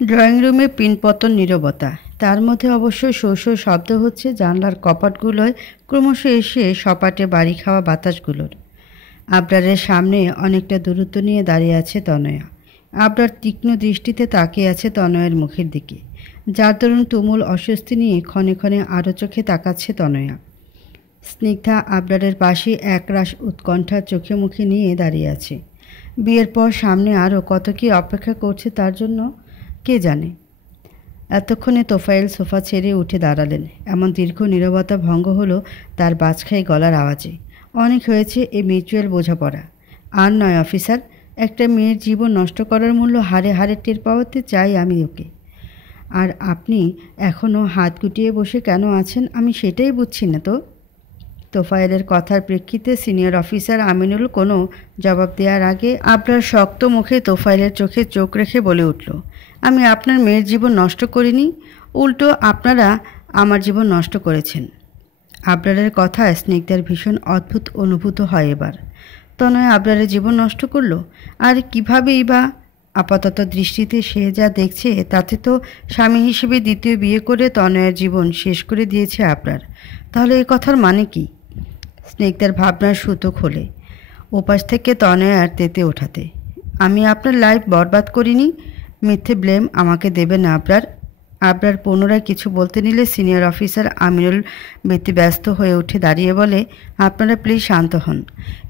Drawing রুমে পিনপতন নীরবতা। তার মধ্যে অবশ্য শো শো শব্দ হচ্ছে জানলার কপাটগুলোয় ক্রমশ এসে সপাটে বাড়ি খাওয়া বাতাসগুলোর। আবরারের সামনে অনেকটা দূরত্ব নিয়ে দাঁড়িয়ে আছে তনয়া। আবরার তীক্ষ্ণ দৃষ্টিতে তাকিয়ে আছে তনয়ের মুখের দিকে, যার দরুন তুমুল অস্বস্তি নিয়ে ক্ষণে ক্ষণে আরও চোখে তাকাচ্ছে তনয়া। স্নিগ্ধা আবরারের পাশে একরাশ উৎকণ্ঠার চোখে মুখে নিয়ে দাঁড়িয়ে আছে। বিয়ের পর সামনে আরও কত কী অপেক্ষা করছে তার জন্য কে জানে। এতক্ষণে তোফায়েল সোফা ছেড়ে উঠে দাঁড়ালেন। এমন দীর্ঘ নীরবতা ভঙ্গ হলো তার বাজখাই গলার আওয়াজে। অনেক হয়েছে এই মিউচুয়াল বোঝাপড়া। আর নয় অফিসার, একটা মেয়ের জীবন নষ্ট করার মূল্য হারে হারে টের পাওয়াতে চাই আমি ওকে। আর আপনি এখনও হাত গুটিয়ে বসে কেন আছেন আমি সেটাই বুঝছি না তো। তোফায়েলের কথার প্রেক্ষিতে সিনিয়র অফিসার আমিনুল কোনো জবাব দেওয়ার আগে আবরার শক্ত মুখে তোফায়েলের চোখে চোখ রেখে বলে উঠল, আমি আপনার মেয়ের জীবন নষ্ট করিনি, উল্টো আপনারা আমার জীবন নষ্ট করেছেন। আবরারের কথায় স্নিগ্ধার ভীষণ অদ্ভুত অনুভূত হয় এবার। তনয় আবরারের জীবন নষ্ট করলো? আর কীভাবেই বা? আপাতত দৃষ্টিতে সে যা দেখছে তাতে তো স্বামী হিসেবে দ্বিতীয় বিয়ে করে তনয়ের জীবন শেষ করে দিয়েছে আবরার। তাহলে এই কথার মানে কি? স্নিগ্ধার ভাবনার সুতো খোলে ওপাশ থেকে তনয়ার তেতে ওঠাতে। আমি আপনার লাইফ বরবাদ করিনি, মিথ্যে ব্লেম আমাকে দেবেন না আবরার। আবরার পুনরায় কিছু বলতে নিলে সিনিয়র অফিসার আমিনুল ব্যতিব্যস্ত হয়ে উঠে দাঁড়িয়ে বলে, আপনারা প্লিজ শান্ত হন।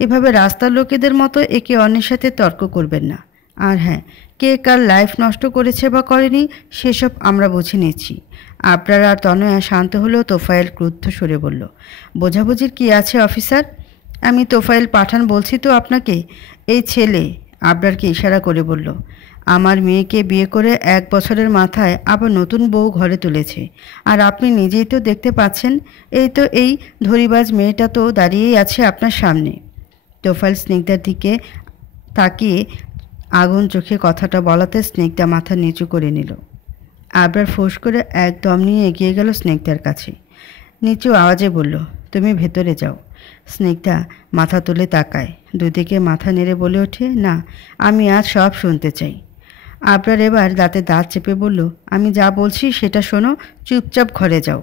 এভাবে রাস্তার লোকেদের মতো একে অন্যের সাথে তর্ক করবেন না। আর হ্যাঁ, কে কার লাইফ নষ্ট করেছে বা করেনি সেসব আমরা বুঝে নিচ্ছি। আবরার আর তনয়া শান্ত হলেও তোফায়েল ক্রুদ্ধ সরে বলল, বোঝাবুঝির কি আছে অফিসার? আমি তোফায়েল পাঠান বলছি তো আপনাকে। এই ছেলে আবরারকে ইশারা করে বলল, আমার মেয়েকে বিয়ে করে 1 বছরের মাথায় আবার নতুন বউ ঘরে তুলেছে। আর আপনি নিজেই তো দেখতে পাচ্ছেন, এই তো এই ধরিবাজ মেয়েটা তো দাঁড়িয়েই আছে আপনার সামনে। তোফায়েল স্নিগ্ধার দিকে তাকিয়ে আগুন চোখে কথাটা বলাতে স্নিগ্ধা মাথা নিচু করে নিল। আবরার ফোঁস করে একদম নিয়ে এগিয়ে গেল স্নিগ্ধার কাছে। নিচু আওয়াজে বলল, তুমি ভেতরে যাও। স্নিগ্ধা মাথা তুলে তাকায়, দুদিকে মাথা নেড়ে বলে ওঠে, না, আমি আজ সব শুনতে চাই। আবরার এবার দাঁতে দাঁত চেপে বলল, আমি যা বলছি সেটা শোনো, চুপচাপ ঘরে যাও।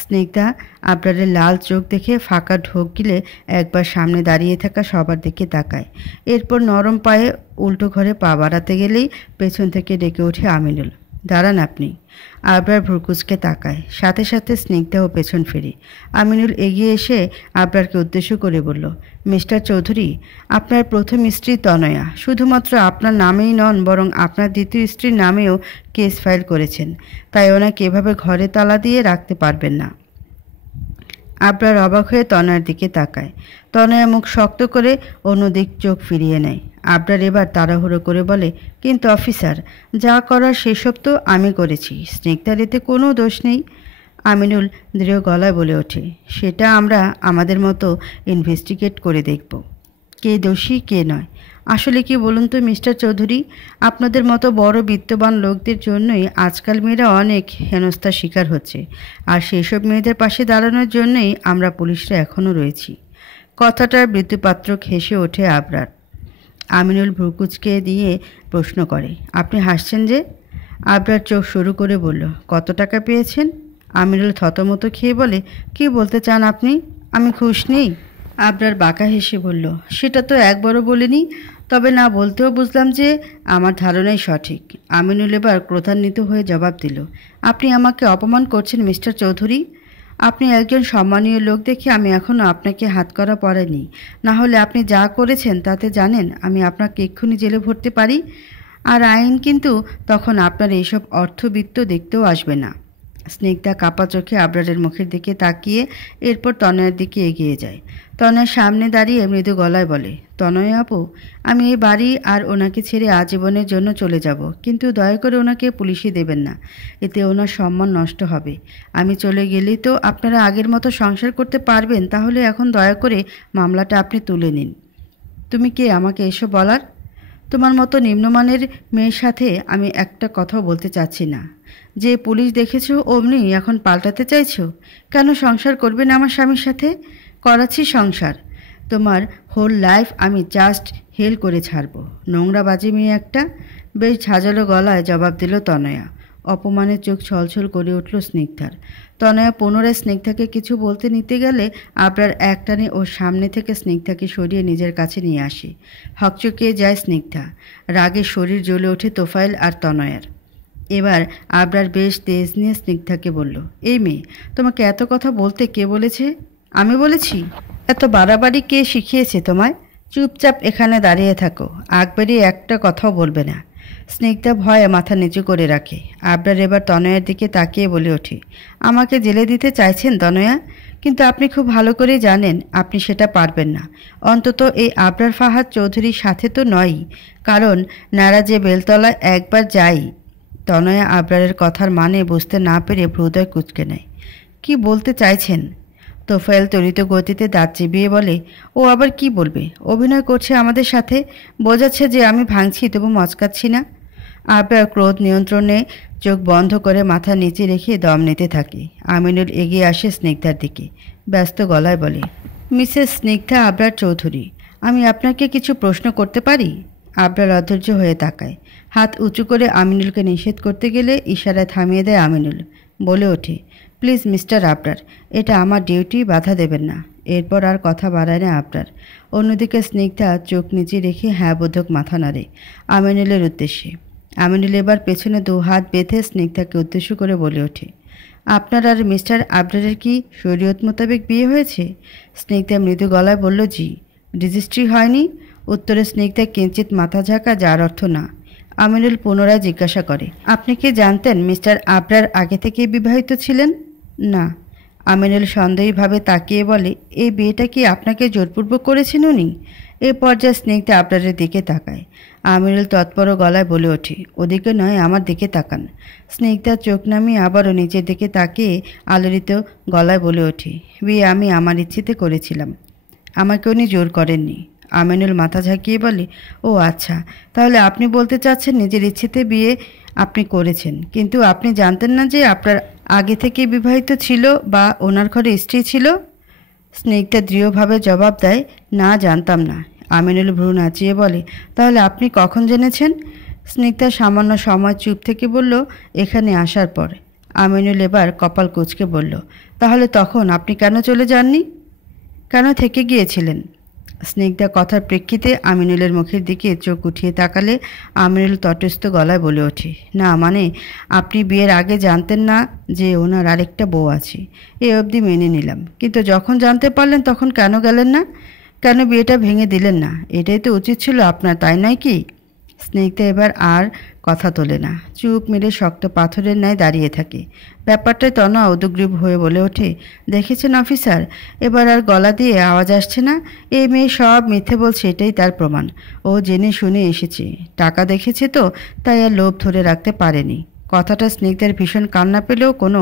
স্নিগ্ধা আবরারের লাল চোখ দেখে ফাঁকা ঢোক গিলে একবার সামনে দাঁড়িয়ে থাকা সবার দিকে তাকায়। এরপর নরম পায়ে উল্টো ঘরে পা বাড়াতে গেলেই পেছন থেকে ডেকে ওঠে আমিনুল, দাঁড়ান আপনি। আবরার ভ্রুকুচকে তাকায়, সাথে সাথে স্নিগ্ধাও পেছন ফেরে। আমিনুল এগিয়ে এসে আবরারকে উদ্দেশ্য করে বলল, মিস্টার চৌধুরী, আপনার প্রথম স্ত্রী তনয়া শুধুমাত্র আপনার নামেই নন বরং আপনার দ্বিতীয় স্ত্রীর নামেও কেস ফাইল করেছেন, তাই ওনাকে এভাবে ঘরে তালা দিয়ে রাখতে পারবেন না। আবরার অবাক হয়ে তনয়ার দিকে তাকায়। তনয়া মুখ শক্ত করে অন্যদিক চোখ ফিরিয়ে নেয়। আবরার এবার তাড়াহুড়ো করে বলে, কিন্তু অফিসার, যা করার সেসব তো আমি করেছি, স্নিগ্ধার এতে কোনো দোষ নেই। আমিনুল দৃঢ় গলায় বলে ওঠে, সেটা আমরা আমাদের মতো ইনভেস্টিগেট করে দেখব, কে দোষী কে নয়। আসলে কি বলুন তো মিস্টার চৌধুরী, আপনাদের মতো বড় বিত্তবান লোকদের জন্যই আজকাল মেয়েরা অনেক হেনস্থার শিকার হচ্ছে, আর সেই সব মেয়েদের পাশে দাঁড়ানোর জন্যই আমরা পুলিশরা এখনও রয়েছি। কথাটার মৃত্যুপাত্র হেসে ওঠে আবরার। আমিনুল ভ্রুকুচকে দিয়ে প্রশ্ন করে, আপনি হাসছেন যে? আবরার চোখ শুরু করে বলল, কত টাকা পেয়েছেন? আমিনুল থতমত খেয়ে বলে, কি বলতে চান আপনি? আমি খুশ নেই। আবরার বাঁকা হেসে বলল, সেটা তো একবারও বলিনি, তবে না বলতেও বুঝলাম যে আমার ধারণাই সঠিক। আমিনুল এবার ক্রোধান্বিত হয়ে জবাব দিল, আপনি আমাকে অপমান করছেন মিস্টার চৌধুরী। আপনি একজন সম্মানীয় লোক দেখে আমি এখনও আপনাকে হাতকড়া পরাইনি, না হলে আপনি যা করেছেন তাতে জানেন আমি আপনাকে এক্ষুনি জেলে ভরতে পারি। আর আইন কিন্তু তখন আপনার এইসব অর্থবিত্ত দেখতেও আসবে না। স্নিগ্ধা কাপা চোখে আবরারের মুখের দিকে তাকিয়ে এরপর তনয়ের দিকে এগিয়ে যায়। তনয়ের সামনে দাঁড়িয়ে মৃদু গলায় বলে, তনয় আপু, আমি এই বাড়ি আর ওনাকে ছেড়ে আজীবনের জন্য চলে যাব, কিন্তু দয়া করে ওনাকে পুলিশে দেবেন না, এতে ওনার সম্মান নষ্ট হবে। আমি চলে গেলেই তো আপনারা আগের মতো সংসার করতে পারবেন, তাহলে এখন দয়া করে মামলাটা আপনি তুলে নিন। তুমি কে আমাকে এসব বলার? তোমার মতো নিম্নমানের মেয়ের সাথে আমি একটা কথাও বলতে চাচ্ছি না। যে পুলিশ দেখেছো অমনি এখন পাল্টাতে চাইছো? কেন সংসার করবে না আমার স্বামীর সাথে? করাচ্ছি সংসার। তোমার হোল লাইফ আমি জাস্ট হেল করে ছাড়বো। নোংরা বাজে মেয়ে একটা। বেশ ঝাঁঝালো গলায় জবাব দিল তনয়া। অপমানের চোখ ছলছল করে উঠল স্নিগ্ধার। তনয়া পুনরায় স্নিগ্ধাকে কিছু বলতে নিতে গেলে আবরার একটানে ওর সামনে থেকে স্নিগ্ধাকে সরিয়ে নিজের কাছে নিয়ে আসে। হকচকিয়ে যায় স্নিগ্ধা। রাগে শরীর জ্বলে ওঠে তোফায়েল আর তনয়ার। এবার আবরার বেশ তেজ নিয়ে স্নিগ্ধাকে বলল, এই মেয়ে, তোমাকে এত কথা বলতে কে বলেছে? আমি বলেছি? এত বাড়াবাড়ি কে শিখিয়েছে তোমায়? চুপচাপ এখানে দাঁড়িয়ে থাকো, আগ বেরিয়ে একটা কথাও বলবে না। স্নিগ্ধা ভয়ে মাথা নিচু করে রাখে। আবরার এবার তনয়ার দিকে তাকিয়ে বলে ওঠে, আমাকে জেলে দিতে চাইছেন তনয়া? কিন্তু আপনি খুব ভালো করেই জানেন আপনি সেটা পারবেন না। অন্তত এই আবরার ফাহাদ চৌধুরীর সাথে তো নয়ই, কারণ নারা যে বেলতলায় একবার যাই। তনয়া আবরারের কথার মানে বুঝতে না পেরে ভ্রুদয় কুঁচকে নেয়। কি বলতে চাইছেন? তোফায়েল ত্বরিত গতিতে দাঁত চিবিয়ে বলে, ও আবার কি বলবে? অভিনয় করছে আমাদের সাথে, বোঝাচ্ছে যে আমি ভাঙছি তবু মচকাচ্ছি না। আবরার ক্রোধ নিয়ন্ত্রণে চোখ বন্ধ করে মাথা নিচে রেখে দম নিতে থাকে। আমিনুল এগিয়ে আসে স্নিগ্ধার দিকে, ব্যস্ত গলায় বলে, মিসেস স্নিগ্ধা আবরার চৌধুরী, আমি আপনাকে কিছু প্রশ্ন করতে পারি? আবরার অধৈর্য হয়ে তাকায়। হাত উঁচু করে আমিনুলকে নিষেধ করতে গেলে ইশারায় থামিয়ে দেয় আমিনুল। বলে ওঠে, প্লিজ মিস্টার আবরার, এটা আমার ডিউটি, বাধা দেবেন না। এরপর আর কথা বাড়ায় না আবরার। অন্যদিকে স্নিগ্ধা চোখ নিচে রেখে হ্যাঁ বোধক মাথা নাড়ে আমিনুলের উদ্দেশ্যে। আমিনুল এবার পেছনে দু হাত বেঁধে স্নিগ্ধাকে উদ্দেশ্য করে বলে ওঠে, আপনার আর মিস্টার আবরারের কি শরীয়ত মোতাবেক বিয়ে হয়েছে? স্নিগ্ধা মৃদু গলায় বলল, জি। রেজিস্ট্রি হয়নি? উত্তরে স্নিগ্ধা কিঞ্চিত মাথা ঝাঁকা, যার অর্থ না। আমিনুল পুনরায় জিজ্ঞাসা করে, আপনি কি জানতেন মিস্টার আবরার আগে থেকেই বিবাহিত ছিলেন? না। আমিনুল সন্দেহীভাবে তাকিয়ে বলে, এই বিয়েটা কি আপনাকে জোরপূর্বক করেছেন উনি? এ পর্যায়ে স্নিগ্ধা আবরারের দিকে তাকায়। আমিনুল তৎপর গলায় বলে ওঠে, ওদিকে নয়, আমার দিকে তাকান। স্নিগ্ধা চোখ নামিয়ে আবারও নিচের দিকে তাকিয়ে আলোড়িত গলায় বলে ওঠে, বিয়ে আমি আমার ইচ্ছেতে করেছিলাম, আমাকে উনি জোর করেননি। আমিনুল মাথা ঝাঁকিয়ে বলে, ও আচ্ছা, তাহলে আপনি বলতে চাচ্ছেন নিজের ইচ্ছেতে বিয়ে আপনি করেছেন, কিন্তু আপনি জানতেন না যে আপনার আগে থেকে বিবাহিত ছিল বা ওনার ঘরে স্ত্রী ছিল? স্নিগ্ধা দৃঢ়ভাবে জবাব দেয়, না, জানতাম না। আমিনুল ভ্রু নাচিয়ে বলে, তাহলে আপনি কখন জেনেছেন? স্নিগ্ধা সামান্য সময় চুপ থেকে বলল, এখানে আসার পর। আমিনুল এবার কপাল কুঁচকে বলল, তাহলে তখন আপনি কেন চলে যাননি? কেন থেকে গিয়েছিলেন? স্নিগ্ধা কথার প্রেক্ষিতে আমিনুলের মুখের দিকে চোখ উঠিয়ে তাকালে আমিনুল তটস্থ গলায় বলে ওঠে, না মানে আপনি বিয়ের আগে জানতেন না যে ওনার আরেকটা বউ আছে, এ অবধি মেনে নিলাম, কিন্তু যখন জানতে পারলেন তখন কেন গেলেন না? কেন বিয়েটা ভেঙে দিলেন না? এটাই তো উচিত ছিল আপনার, তাই নয় কি? স্নিগ্ধা এবার আর কথা তোলে না, চুপ মেরে শক্ত পাথরের ন্যায় দাঁড়িয়ে থাকে। ব্যাপারটায় তনয়া উদগ্রীব হয়ে বলে ওঠে, দেখেছেন অফিসার, এবার আর গলা দিয়ে আওয়াজ আসছে না। এই মেয়ে সব মিথ্যে বলছে, এটাই তার প্রমাণ। ও জেনে শুনে এসেছে, টাকা দেখেছে তো, তাই আর লোভ ধরে রাখতে পারেনি। কথাটা স্নিগ্ধার ভীষণ কান্না পেলেও কোনো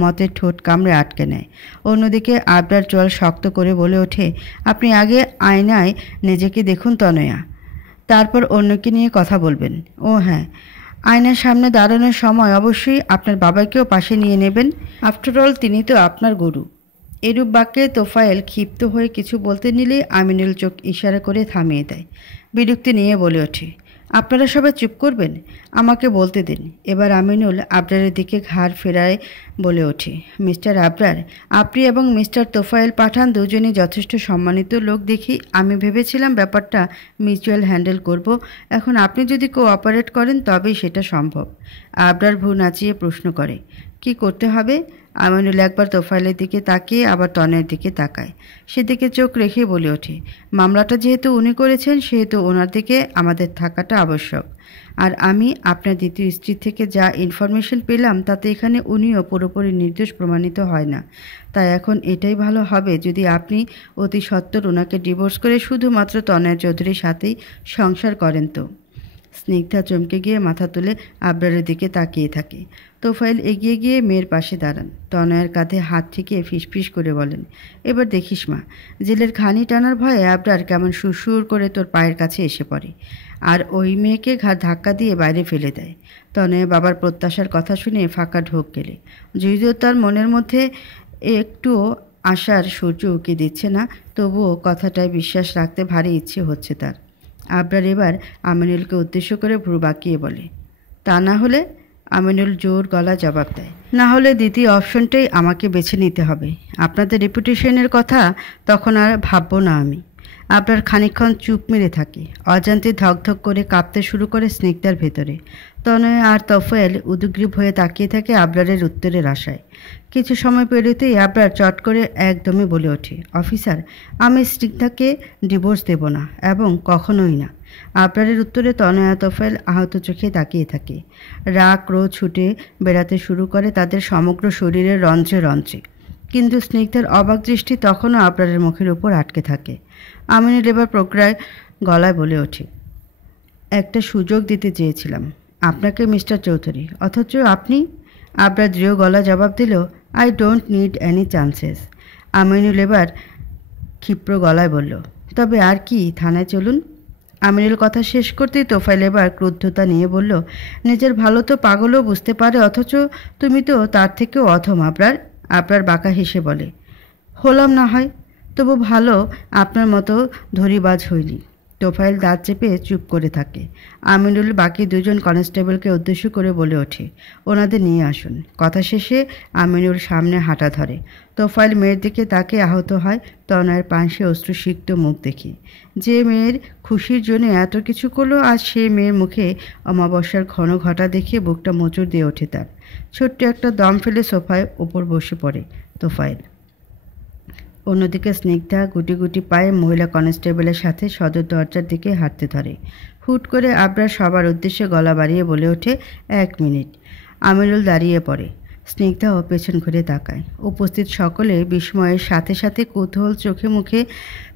মতে ঠোঁট কামড়ে আটকে নেয়। অন্যদিকে আবরার চোয়াল শক্ত করে বলে ওঠে, আপনি আগে আয়নায় নিজেকে দেখুন তনয়া, তারপর অন্যকে নিয়ে কথা বলবেন। ও হ্যাঁ, আয়নার সামনে দাঁড়ানোর সময় অবশ্যই আপনার বাবাকেও পাশে নিয়ে নেবেন, আফটারঅল তিনি তো আপনার গুরু। এরূপ বাক্যে তোফায়েল ক্ষিপ্ত হয়ে কিছু বলতে নিলেই আমিনুল চোখ ইশারা করে থামিয়ে দেয়। বিরক্তি নিয়ে বলে ওঠে, আপনারা সবাই চুপ করবেন, আমাকে বলতে দিন। এবার আমিনুল আবরারের দিকে ঘাড় ফেরায় বলে ওঠে, মিস্টার আবরার, আপনি এবং মিস্টার তোফায়েল পাঠান দুজনই যথেষ্ট সম্মানিত লোক দেখি আমি ভেবেছিলাম ব্যাপারটা মিউচুয়াল হ্যান্ডেল করব। এখন আপনি যদি কোঅপারেট করেন তবেই সেটা সম্ভব। আবরার ভ্রু নাচিয়ে প্রশ্ন করে, কি করতে হবে? আমিনুল একবার তোফায়েলের দিকে তাকিয়ে আবার তনয়ের দিকে তাকায়। সেদিকে চোখ রেখে বলে ওঠে, মামলাটা যেহেতু উনি করেছেন সেহেতু ওনার দিকে আমাদের থাকাটা আবশ্যক। আর আমি আপনার দ্বিতীয় স্ত্রী থেকে যা ইনফরমেশন পেলাম তাতে এখানে উনিও পুরোপুরি নির্দোষ প্রমাণিত হয় না। তাই এখন এটাই ভালো হবে যদি আপনি অতি সত্বর ওনাকে ডিভোর্স করে শুধুমাত্র তনয় চৌধুরীর সাথেই সংসার করেন। তো স্নিগ্ধা চমকে গিয়ে মাথা তুলে আবরারের দিকে তাকিয়ে থাকে। তোফায়েল এগিয়ে গিয়ে মেয়ের পাশে দাঁড়ান, তনয়ের কাঁধে হাত ঠেকিয়ে ফিসফিস করে বলেন, এবার দেখিস মা, জেলের ঘানি টানার ভয়ে আবরার কেমন সুরসুর করে তোর পায়ের কাছে এসে পড়ে আর ওই মেয়েকে ঘাড় ধাক্কা দিয়ে বাইরে ফেলে দেয়। তনয় বাবার প্রত্যাশার কথা শুনে ফাঁকা ঢোক গেলে, যদিও তার মনের মধ্যে একটুও আশার সূর্য উঁকি দিচ্ছে না, তবুও কথাটায় বিশ্বাস রাখতে ভারী ইচ্ছে হচ্ছে তার। আবরার এবার আমিনুলকে উদ্দেশ্য করে ভ্রু বাঁকিয়ে বলে, তা না হলে? আমিনুল জোর গলা জবাব দেয়, না হলে দ্বিতীয় অপশনটাই আমাকে বেছে নিতে হবে। আপনাদের রেপুটেশনের কথা তখন আর ভাববো না আমি। আবরার খানিকক্ষণ চুপ মেরে থাকে। অজান্তে ধকধক করে কাঁপতে শুরু করে স্নিগ্ধার ভেতরে। তনয় আর তফায়েল উদ্গ্রীব হয়ে তাকিয়ে থাকে আবরারের উত্তরের আশায়। কিছু সময় পেরোতেই আবরার চট করে একদমই বলে ওঠে, অফিসার, আমি স্নিগ্ধাকে ডিভোর্স দেব না, এবং কখনোই না। আবরারের উত্তরে তনয়া তফায়েল আহত চোখে তাকিয়ে থাকে। রাগ ক্রোধ ছুটে বেড়াতে শুরু করে তাদের সমগ্র শরীরের রঞ্চে রঞ্চে। কিন্তু স্নিগ্ধার অবাক দৃষ্টি তখনও আবরারের মুখের উপর আটকে থাকে। আমিনুল এবার প্রজ্ঞায় গলায় বলে ওঠে, একটা সুযোগ দিতে চেয়েছিলাম আপনাকে মিস্টার চৌধুরী, অথচ আপনি? আবরার দৃঢ় গলা জবাব দিল, I don't need any chances. Aminul এবার ক্ষিপ্র গলায় বলল, তবে আর কি, থানায় চলুন। আমিনুল কথা শেষ করতেই তোফায়েল এবার ক্রুদ্ধতা নিয়ে বলল, নিজের ভালো তো পাগলও বুঝতে পারে, অথচ তুমি তো তার থেকেও অধম আবরার। আবরার বাঁকা হেসে বলে, হলাম না হয়, তবু ভালো আপনার মতো ধরিবাজ হইলি। তোফায়েল দাঁত চেপে চুপ করে থাকে। আমিনুল বাকি দুজন কনস্টেবলকে উদ্দেশ্য করে বলে ওঠে, ওনাদের নিয়ে আসুন। কথা শেষে আমিনুল সামনে হাঁটা ধরে। তোফায়েল মেয়ের দিকে তাকে আহত হয় তনয়ের পাশে অশ্রুসিক্ত মুখ দেখে। যে মেয়ের খুশির জন্য এত কিছু করলো, আজ সে মেয়ের মুখে অমাবস্যার ঘন ঘটা দেখে বুকটা মোচড় দিয়ে ওঠে তার। ছোট্ট একটা দম ফেলে সোফায় ওপর বসে পড়ে তোফায়েল। অন্যদিকে স্নিগ্ধা গুটি গুটি পায়ে মহিলা কনস্টেবলের সাথে সদর দরজার দিকে হাঁটতে ধরে। হুট করে আবরার সবার উদ্দেশ্যে গলা বাড়িয়ে বলে ওঠে, 1 মিনিট। আমিনুল দাঁড়িয়ে পড়ে। স্নিগ্ধাও পেছন ঘুরে তাকায়। উপস্থিত সকলে বিস্ময়ের সাথে সাথে কৌতূহল চোখে মুখে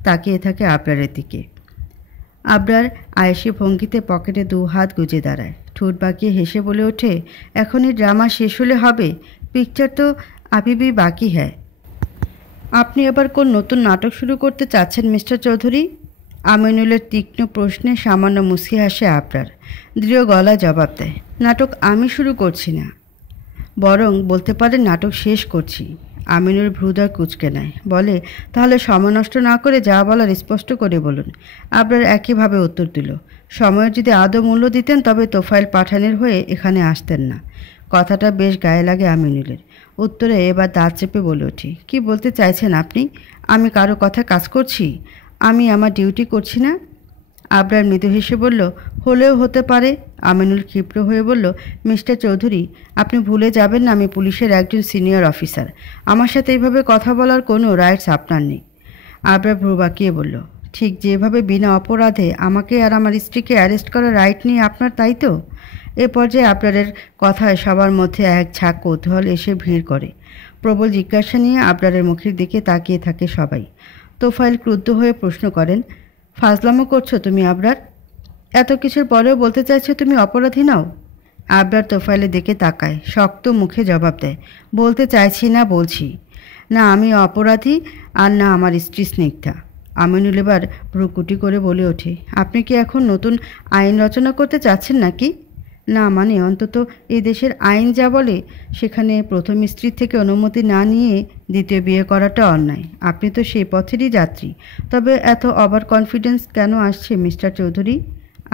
তাকিয়ে থাকে আবরারের দিকে। আবরার আয়েশি ভঙ্গিতে পকেটে 2 হাত গুজে দাঁড়ায়। ঠোঁট বাঁকিয়ে হেসে বলে ওঠে, এখনই ড্রামা শেষ হলে হবে? পিকচার তো अभी भी बाकी है। আপনি আবার কোন নতুন নাটক শুরু করতে চাচ্ছেন মিস্টার চৌধুরী? আমিনুলের তীক্ষ্ণ প্রশ্নে সামান্য মুচকি হাসে আবরার। দৃঢ় গলায় জবাব দেয়, নাটক আমি শুরু করছি না, বরং বলতে পারেন নাটক শেষ করছি। আমিনুল ভ্রুদয় কুঁচকে নেয়, বলে, তাহলে সময় নষ্ট না করে যা বলার স্পষ্ট করে বলুন। আবরার একইভাবে উত্তর দিল, সময়ের যদি আদৌ মূল্য দিতেন তবে তোফায়েল পাঠানের হয়ে এখানে আসতেন না। কথাটা বেশ গায়ে লাগে আমিনুলের। উত্তরে এবার দাঁত চেপে বলে উঠি, কি বলতে চাইছেন আপনি? আমি কারো কথা কাজ করছি? আমি আমার ডিউটি করছি না? আবরার মৃদু হেসে বলল, হলেও হতে পারে। আমিনুল ক্ষিপ্র হয়ে বলল, মিস্টার চৌধুরী, আপনি ভুলে যাবেন না আমি পুলিশের একজন সিনিয়র অফিসার। আমার সাথে এইভাবে কথা বলার কোনো রাইটস আপনার নেই। আবরার ভ্রু বাঁকিয়ে বলল, ঠিক যেভাবে বিনা অপরাধে আমাকে আর আমার স্ত্রীকে অ্যারেস্ট করার রাইট নেই আপনার, তাই তো? এ পর্যায়ে আবরারের কথায় সবার মধ্যে এক ঝাঁক কৌতূহল এসে ভিড় করে। প্রবল জিজ্ঞাসা নিয়ে আবরারের মুখের দিকে তাকিয়ে থাকে সবাই। তোফায়েল ক্রুদ্ধ হয়ে প্রশ্ন করেন, ফাজলামো করছো তুমি আবরার? এত কিছুর পরেও বলতে চাইছো তুমি অপরাধী নাও? আবরার তোফায়েলের দিকে তাকায়, শক্ত মুখে জবাব দেয়, বলতে চাইছি না, বলছি না আমি অপরাধী, আর না আমার স্ত্রী স্নিগ্ধা। আমিনুল এবার ভ্রুকুটি করে বলে ওঠে, আপনি কি এখন নতুন আইন রচনা করতে চাচ্ছেন নাকি? না মানে অন্তত এই দেশের আইন যা বলে সেখানে প্রথম স্ত্রীর থেকে অনুমতি না নিয়ে দ্বিতীয় বিয়ে করাটা অন্যায়। আপনি তো সেই পথেরই যাত্রী। তবে এত ওভার কনফিডেন্স কেন আসছে মিস্টার চৌধুরী?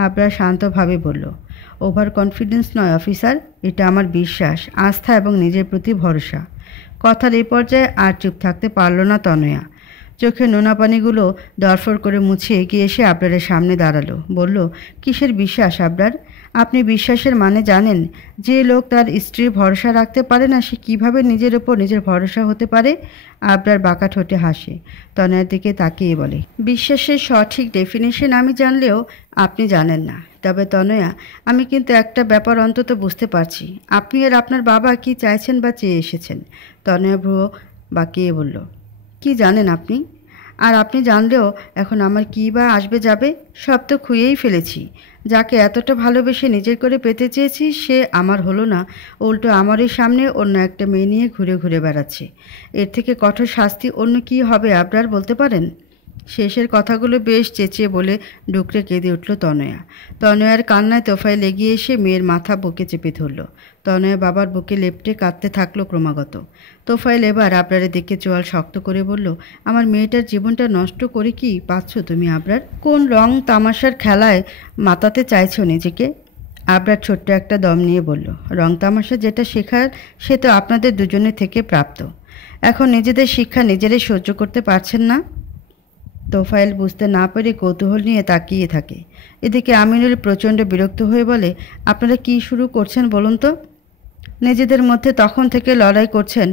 আবরার শান্তভাবে বলল, ওভার কনফিডেন্স নয় অফিসার, এটা আমার বিশ্বাস, আস্থা এবং নিজের প্রতি ভরসা। কথার এই পর্যায়ে আর চুপ থাকতে পারল না তনয়া। চোখে নোনা পানিগুলো দরফর করে মুছে এগিয়ে এসে আবরারের সামনে দাঁড়ালো। বলল, কিসের বিশ্বাস আবরার? আপনি বিশ্বাসের মানে জানেন? যে লোক তার স্ত্রীর ভরসা রাখতে পারে না সে কিভাবে নিজের ওপর নিজের ভরসা হতে পারে? আবরার বাঁকা ঠোঁটে হাসে। তনয়ার দিকে তাকিয়ে বলে, বিশ্বাসের সঠিক ডেফিনেশন আমি জানলেও আপনি জানেন না। তবে তনয়া, আমি কিন্তু একটা ব্যাপার অন্তত বুঝতে পারছি, আপনি আর আপনার বাবা কি চাইছেন বা চেয়ে এসেছেন। তনয়া ভ্রু বাঁকিয়ে বলল, কি জানেন আপনি? আর আপনি জানলেও এখন আমার কী বা আসবে যাবে? সব তো খুঁয়েই ফেলেছি। যাকে এতটা ভালোবেসে নিজের করে পেতে চেয়েছি সে আমার হলো না, উল্টো আমারই সামনে অন্য একটা মেয়ে নিয়ে ঘুরে ঘুরে বেড়াচ্ছে। এর থেকে কঠোর শাস্তি অন্য কী হবে আবরার, বলতে পারেন? শেষের কথাগুলো বেশ চেঁচিয়ে বলে ডুকরে কেঁদে উঠল তনয়া। তনয়ার কান্নায় তোফায়েল এগিয়ে এসে মেয়ের মাথা বুকে চেপে ধরল। তনয়া বাবার বুকে লেপ্টে কাঁদতে থাকলো ক্রমাগত। তোফায়েল এবার আবরারের দিকে চোয়াল শক্ত করে বলল, আমার মেয়েটার জীবনটা নষ্ট করে কি পাচ্ছ তুমি আবরার? কোন রং তামাশার খেলায় মাতাতে চাইছো নিজেকে? আবরার ছোট্ট একটা দম নিয়ে বলল, রং তামাশা যেটা শেখার সে তো আপনাদের দুজনের থেকে প্রাপ্ত। এখন নিজেদের শিক্ষা নিজেরাই সহ্য করতে পারছেন না? তোফায়েল বুঝতে না পেরে কৌতূহল নিয়ে তাকিয়ে থাকে। এদিকে আমিনুল প্রচণ্ড বিরক্ত হয়ে বলে, আপনারা কি শুরু করছেন বলুন তো? নিজেদের মধ্যে তখন থেকে লড়াই করছেন,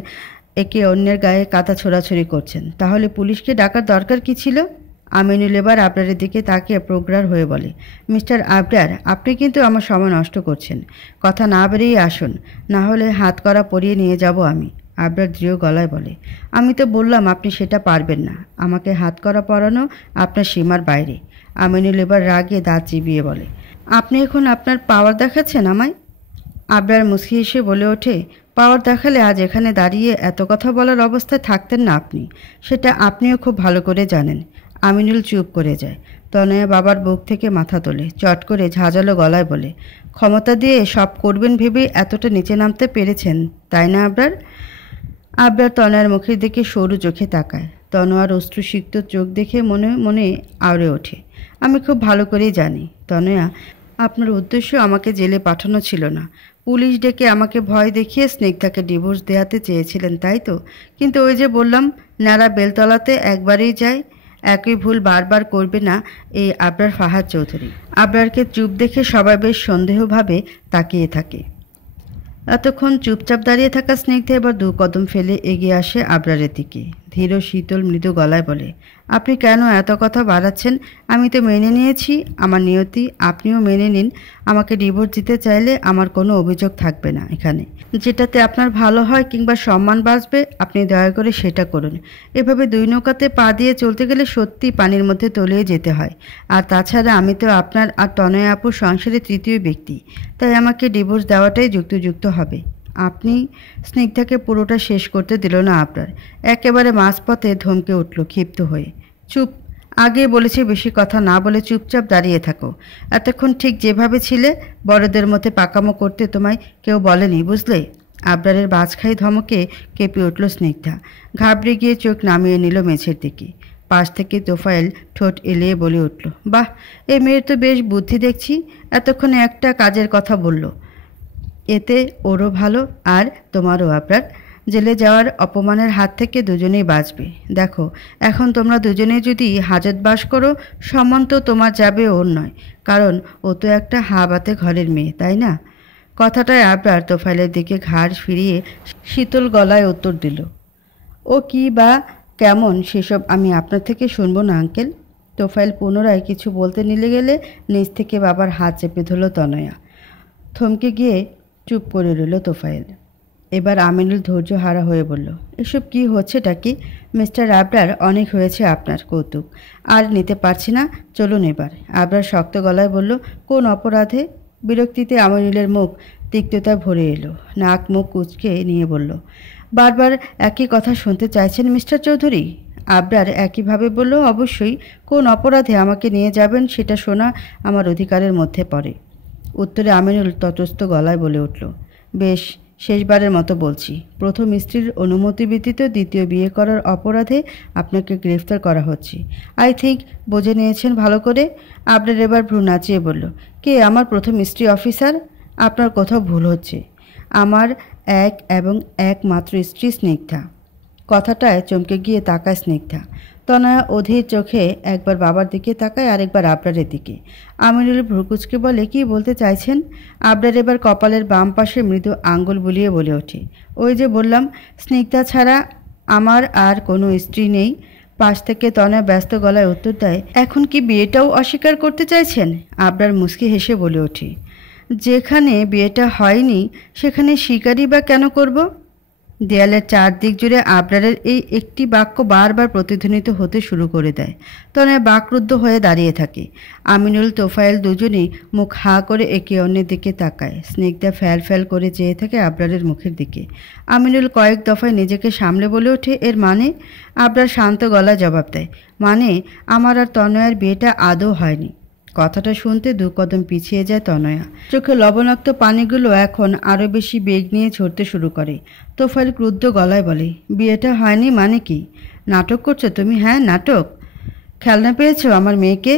একে অন্যের গায়ে কাঁথা ছোড়াছুড়ি করছেন, তাহলে পুলিশকে ডাকার দরকার কি ছিল? আমিনুল এবার আবরারের দিকে তাকিয়ে প্রগ্রার হয়ে বলে, মিস্টার আবরার, আপনি কিন্তু আমার সময় নষ্ট করছেন। কথা না বেরিয়ে আসুন, না হলে হাত করা পরিয়ে নিয়ে যাব আমি। আবরার দৃঢ় গলায় বলে, আমি তো বললাম আপনি সেটা পারবেন না। আমাকে হাত করা পরানো আপনার সীমার বাইরে। আমিনুল এবার রাগে দাঁত চিবিয়ে বলে, আপনি এখন আপনার পাওয়ার দেখাচ্ছেন আমায়? আবরার মুচকি হেসে বলে ওঠে, পাওয়ার দেখালে আজ এখানে দাঁড়িয়ে এত কথা বলার অবস্থায় থাকতেন না আপনি। সেটা আপনিও খুব ভালো করে জানেন। আমিনুল চুপ করে যায়। তনয়া বাবার বুক থেকে মাথা তোলে, চট করে ঝাঁঝালো গলায় বলে, ক্ষমতা দিয়ে সব করবেন ভেবেই এতটা নিচে নামতে পেরেছেন, তাই না আবরার? আবরার তনয়ার মুখের দিকে সরু চোখে তাকায়। তনোয়ার অশ্রুসিক্ত চোখ দেখে মনে মনে আওড়ে ওঠে, আমি খুব ভালো করেই জানি তনয়া, আপনার উদ্দেশ্য আমাকে জেলে পাঠানো ছিল না। পুলিশ ডেকে আমাকে ভয় দেখিয়ে স্নিগ্ধাকে ডিভোর্স দেওয়াতে চেয়েছিলেন, তাই তো? কিন্তু ওই যে বললাম, ন্যাড়া বেলতলাতে একবারেই যায়। একই ভুল বারবার করবে না এই আবরার ফাহাদ চৌধুরী। আবরারকে চুপ দেখে সবাই বেশ সন্দেহভাবে তাকিয়ে থাকে। এতক্ষণ চুপচাপ দাঁড়িয়ে থাকা স্নিগ্ধা এবার 2 কদম ফেলে এগিয়ে আসে আবরারের দিকে। ধীর শীতল মৃদু গলায় বলে, আপনি কেন এত কথা বাড়াচ্ছেন? আমি তো মেনে নিয়েছি আমার নিয়তি, আপনিও মেনে নিন। আমাকে ডিভোর্স দিতে চাইলে আমার কোনো অভিযোগ থাকবে না এখানে। যেটাতে আপনার ভালো হয় কিংবা সম্মান বাঁচবে আপনি দয়া করে সেটা করুন। এভাবে 2 নৌকাতে পা দিয়ে চলতে গেলে সত্যি পানির মধ্যে তলিয়ে যেতে হয়। আর তাছাড়া আমি তো আপনার আর তনয় আপুর সংসারের 3য় ব্যক্তি, তাই আমাকে ডিভোর্স দেওয়াটাই যুক্তিযুক্ত হবে। আপনি স্নিগ্ধাকে পুরোটা শেষ করতে দিল না আবরার। একেবারে মাঝপথে ধমকে উঠল ক্ষিপ্ত হয়ে, চুপ! আগে বলেছি বেশি কথা না বলে চুপচাপ দাঁড়িয়ে থাকো। এতক্ষণ ঠিক যেভাবে ছিলে বড়দের মধ্যে পাকামো করতে তোমায় কেউ বলেনি, বুঝলে? আবরারের বাজখাই ধমকে কেঁপে উঠল স্নিগ্ধা। ঘাবড়ে গিয়ে চোখ নামিয়ে নিল মেঝের দিকে। পাশ থেকে তোফায়েল ঠোঁট এলিয়ে বলে উঠল, বাহ, এই মেয়ের তো বেশ বুদ্ধি দেখছি। এতক্ষণে একটা কাজের কথা বলল, এতে ওরও ভালো আর তোমারও। আবরার, জেলে যাওয়ার অপমানের হাত থেকে দুজনেই বাঁচবে। দেখো, এখন তোমরা দুজনেই যদি হাজতবাস করো, সম্মান তো তোমার যাবে, ওর নয়। কারণ ও তো একটা হাবাতে ঘরের মেয়ে, তাই না? কথাটায় আবরার তোফায়েলের দিকে ঘাড় ফিরিয়ে শীতল গলায় উত্তর দিল, ও কি বা কেমন সেসব আমি আপনার থেকে শুনবো না আঙ্কেল। তোফায়েল পুনরায় কিছু বলতে নিলে গেলে নিচ থেকে বাবার হাত চেপে ধরল তনয়া। থমকে গিয়ে চুপ করে রইল তোফায়েল। এবার আমিনুল ধৈর্য হারা হয়ে বলল, এসব কি হচ্ছেটা কি? মিস্টার আবরার, অনেক হয়েছে আপনার কৌতুক, আর নিতে পারছি না, চলুন এবার। আবরার শক্ত গলায় বলল, কোন অপরাধে? বিরক্তিতে আমিনুলের মুখ তিক্ততা ভরে এলো। নাক মুখ কুঁচকে নিয়ে বলল, বারবার একই কথা শুনতে চাইছেন মিস্টার চৌধুরী? আবরার একইভাবে বলল, অবশ্যই। কোন অপরাধে আমাকে নিয়ে যাবেন সেটা শোনা আমার অধিকারের মধ্যে পড়ে। উত্তরে আমিনুল তটস্থ গলায় বলে উঠল, বেশ, শেষবারের মতো বলছি, প্রথম স্ত্রীর অনুমতি ব্যতীত দ্বিতীয় বিয়ে করার অপরাধে আপনাকে গ্রেফতার করা হচ্ছে। আই থিঙ্ক বুঝে নিয়েছেন ভালো করে। আবরার এবার ভ্রু নাচিয়ে বলল, কে আমার প্রথম স্ত্রী অফিসার? আপনার কোথাও ভুল হচ্ছে। আমার এক এবং একমাত্র স্ত্রী স্নিগ্ধা। কথাটায় চমকে গিয়ে তাকায় স্নিগ্ধা। তনয়া অধীর চোখে একবার বাবার দিকে তাকায়, আরেকবার আবরারের দিকে। আমিনুল ভ্রুকুচকে বলে, কি বলতে চাইছেন? আবরার এবার কপালের বাম পাশে মৃদু আঙ্গুল বুলিয়ে বলে ওঠে, ওই যে বললাম, স্নিগ্ধা ছাড়া আমার আর কোনো স্ত্রী নেই। পাশ থেকে তনয়া ব্যস্ত গলায় উত্তর দেয়, এখন কি বিয়েটাও অস্বীকার করতে চাইছেন? আবরার মুচকি হেসে বলে ওঠে, যেখানে বিয়েটা হয়নি সেখানে স্বীকারই বা কেন করব? দেয়ালের চারদিক জুড়ে আবরারের এই একটি বাক্য বারবার প্রতিধ্বনিত হতে শুরু করে দেয়। তনয়া বাকরুদ্ধ হয়ে দাঁড়িয়ে থাকে। আমিনুল তোফায়েল দুজনেই মুখ হাঁ করে একে অন্যের দিকে তাকায়। স্নিগ্ধা ফ্যাল ফ্যাল করে চেয়ে থাকে আবরারের মুখের দিকে। আমিনুল কয়েক দফায় নিজেকে সামলে বলে ওঠে, এর মানে? আবরার শান্ত গলা জবাব দেয়, মানে আমার আর তনয়ার বিয়েটা আদৌ হয়নি। কথাটা শুনতে 2 কদম পিছিয়ে যায় তনয়া। চোখে লবণাক্ত পানিগুলো এখন আরও বেশি বেগ নিয়ে ঝরতে শুরু করে। তোফাইল ক্রুদ্ধ গলায় বলে, বিয়েটা হয়নি মানে কি? নাটক করছো তুমি? হ্যাঁ, নাটক। খেলনা পেয়েছো আমার মেয়েকে?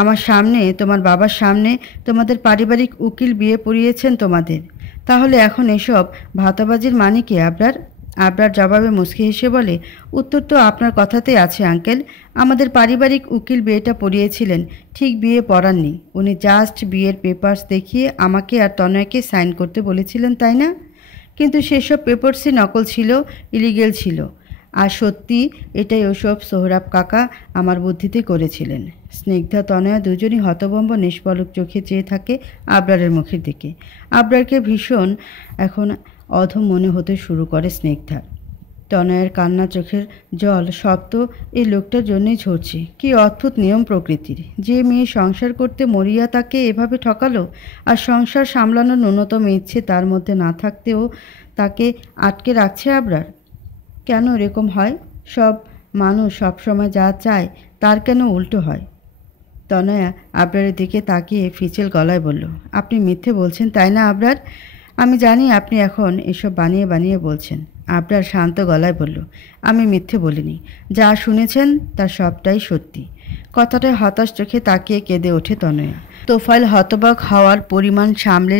আমার সামনে, তোমার বাবার সামনে তোমাদের পারিবারিক উকিল বিয়ে পড়িয়েছেন তোমাদের। তাহলে এখন এসব ভাতাবাজির মানে কি আবরার? আবরার জবাবে মুচকি হেসে বলে, উত্তর তো আপনার কথাতেই আছে আঙ্কেল। আমাদের পারিবারিক উকিল বিয়েটা পড়িয়েছিলেন, ঠিক বিয়ে পড়াননি। উনি জাস্ট বিয়ের পেপারস দেখিয়ে আমাকে আর তনয়কে সাইন করতে বলেছিলেন, তাই না? কিন্তু সেসব পেপারসই নকল ছিল, ইলিগেল ছিল। আর সত্যি এটাই ওসব সোহরাব কাকা আমার বুদ্ধিতে করেছিলেন। স্নিগ্ধা তনয়া দুজনই হতভম্ব নিষ্পলক চোখে চেয়ে থাকে আবরারের মুখের দিকে। আবরারকে ভীষণ এখন অধম মনে হতে শুরু করে স্নিগ্ধার। তনয়ের কান্না, চোখের জল সব তো এই লোকটার জন্যই ঝরছে। কি অদ্ভুত নিয়ম প্রকৃতির! যে মেয়ে সংসার করতে মরিয়া তাকে এভাবে ঠকালো, আর সংসার সামলানোর ন্যূনতম ইচ্ছে তার মধ্যে না থাকতেও তাকে আটকে রাখছে আবরার। কেন এরকম হয়? সব মানুষ সবসময় যা চায় তার কেন উল্টো হয়? তনয়া আবরারের দিকে তাকিয়ে ফিচেল গলায় বলল, আপনি মিথ্যে বলছেন তাই না আবরার? আমি জানি আপনি এখন এসব বানিয়ে বানিয়ে বলছেন। আবরার শান্ত গলায় বলল, আমি মিথ্যে বলিনি। যা শুনেছেন তার সবটাই সত্যি। কথাটায় হতাশ চোখে তাকিয়ে কেঁদে ওঠে তনয়া। তোফাইল হতবাক হওয়ার পরিমাণ সামলে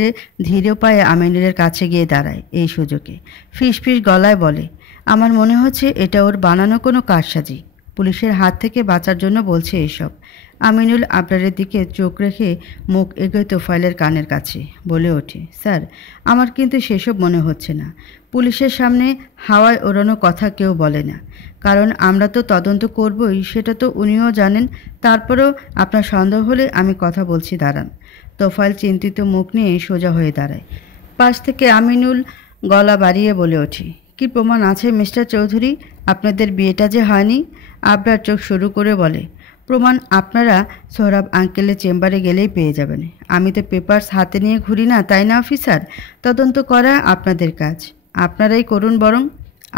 ধীরে পায়ে আমিনুলের কাছে গিয়ে দাঁড়ায় এই সুযোগে। ফিসফিস গলায় বলে, আমার মনে হচ্ছে এটা ওর বানানো কোনো কারসাজি। পুলিশের হাত থেকে বাঁচার জন্য বলছে এসব। আমিনুল আবরারের দিকে চোখ রেখে মুখ এগোয় তোফাইলের কানের কাছে, বলে ওঠে, স্যার, আমার কিন্তু সেসব মনে হচ্ছে না। পুলিশের সামনে হাওয়ায় ওড়ানো কথা কেউ বলে না। কারণ আমরা তো তদন্ত করবই, সেটা তো উনিও জানেন। তারপরেও আপনার সন্দেহ হলে আমি কথা বলছি, দাঁড়ান। তোফাইল চিন্তিত মুখ নিয়ে সোজা হয়ে দাঁড়ায়। পাশ থেকে আমিনুল গলা বাড়িয়ে বলে ওঠে, কি প্রমাণ আছে মিস্টার চৌধুরী আপনাদের বিয়েটা যে হয়নি? আবরার চোখ শুরু করে বলে, প্রমাণ আপনারা সোহরাব আঙ্কেলের চেম্বারে গেলেই পেয়ে যাবেন। আমি তো পেপারস হাতে নিয়ে ঘুরি না, তাই না অফিসার? তদন্ত করা আপনাদের কাজ, আপনারাই করুন বরং।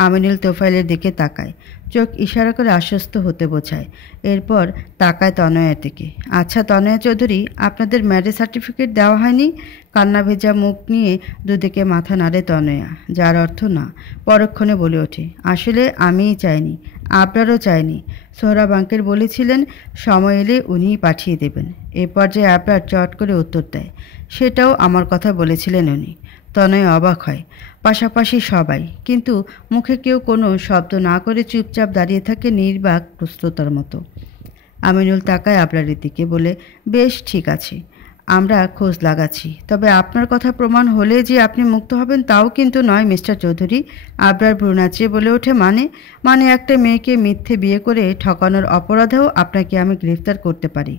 আমিনুল তোফাইলের দিকে তাকায়, চোখ ইশারা করে আশ্বস্ত হতে বোঝায়। এরপর তাকায় তনয়ার দিকে। আচ্ছা তনয়া চৌধুরী, আপনাদের ম্যারেজ সার্টিফিকেট দেওয়া হয়নি? কান্না ভেজা মুখ নিয়ে দুদিকে মাথা নাড়ে তনয়া, যার অর্থ না। পরক্ষণে বলে ওঠে, আসলে আমিই চাইনি, আপনারও চাইনি। সোহরাব আঙ্কেল বলেছিলেন সময় এলে উনিই পাঠিয়ে দেবেন। এ পর্যায়ে আপনার চট করে উত্তর দেয়, সেটাও আমার কথা বলেছিলেন উনি। তনয় অবাক হয়, পাশাপাশি সবাই। কিন্তু মুখে কেউ কোনো শব্দ না করে চুপচাপ দাঁড়িয়ে থাকে নির্বাক প্রস্তুতার মতো। আমিনুল তাকায় আবরারের দিকে, বলে, বেশ ঠিক আছে, আমরা খোঁজ লাগাচ্ছি। তবে আপনার কথা প্রমাণ হলে যে আপনি মুক্ত হবেন তাও কিন্তু নয় মিস্টার চৌধুরী। আবরার ভ্রু নাচিয়ে বলে ওঠে, মানে একটা মেয়েকে মিথ্যে বিয়ে করে ঠকানোর অপরাধেও আপনাকে আমি গ্রেফতার করতে পারি।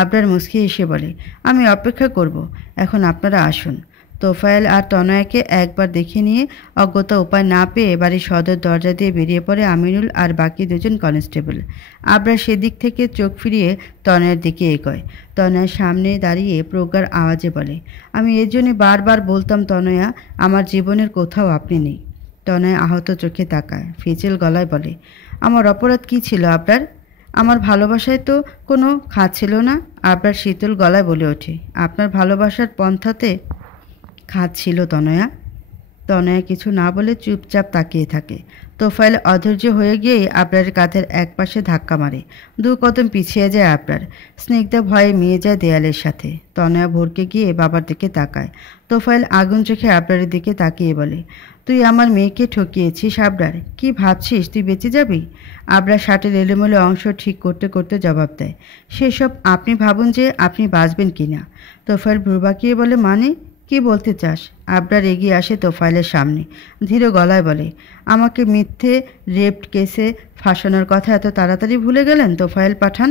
আবরার মুচকি হেসে বলে, আমি অপেক্ষা করব, এখন আপনারা আসুন। তোফায়েল আর তনয়াকে একবার দেখে নিয়ে অজ্ঞতা উপায় না পেয়ে বাড়ির সদর দরজা দিয়ে বেরিয়ে পড়ে আমিনুল আর বাকি দুজন কনস্টেবল। আবরার সেদিক থেকে চোখ ফিরিয়ে তনয়ের দিকে এগোয়। তনয়ার সামনে দাঁড়িয়ে প্রজ্ঞার আওয়াজে বলে, আমি এর জন্যে বারবার বলতাম তনয়া, আমার জীবনের কোথাও আপনি নেই। তনয়া আহত চোখে তাকায়, ফিচেল গলায় বলে, আমার অপরাধ কী ছিল আবরার? আমার ভালোবাসায় তো কোনো খাত ছিল না। আবরার শীতল গলায় বলে ওঠে, আপনার ভালোবাসার পন্থাতে খাত ছিল তনয়া। তনয়া কিছু না বলে চুপচাপ তাকিয়ে থাকে। তোফাইল অধৈর্য হয়ে গিয়েই আবরারের কাঁধের একপাশে ধাক্কা মারে। 2 কদম পিছিয়ে যায় আবরার। স্নিগ্ধা ভয়ে মিয়ে যায় দেয়ালের সাথে। তনয়া ভরকে গিয়ে বাবার দিকে তাকায়। তোফাইল আগুন চোখে আবরারের দিকে তাকিয়ে বলে, তুই আমার মেয়েকে ঠকিয়েছিস আবরার। কি ভাবছিস তুই বেঁচে যাবি? আবরার শার্টের এলোমেলো অংশ ঠিক করতে করতে জবাব দেয়, সেসব আপনি ভাবুন যে আপনি বাঁচবেন কিনা। তোফাইল ভ্রু বাঁকিয়ে বলে, মানে কি বলতে চাস? আবরার এগিয়ে আসে তোফাইলের সামনে, ধীর গলায় বলে, আমাকে মিথ্যে রেপড কেসে ফাঁসানোর কথা এত তাড়াতাড়ি ভুলে গেলেন তোফাইল পাঠান?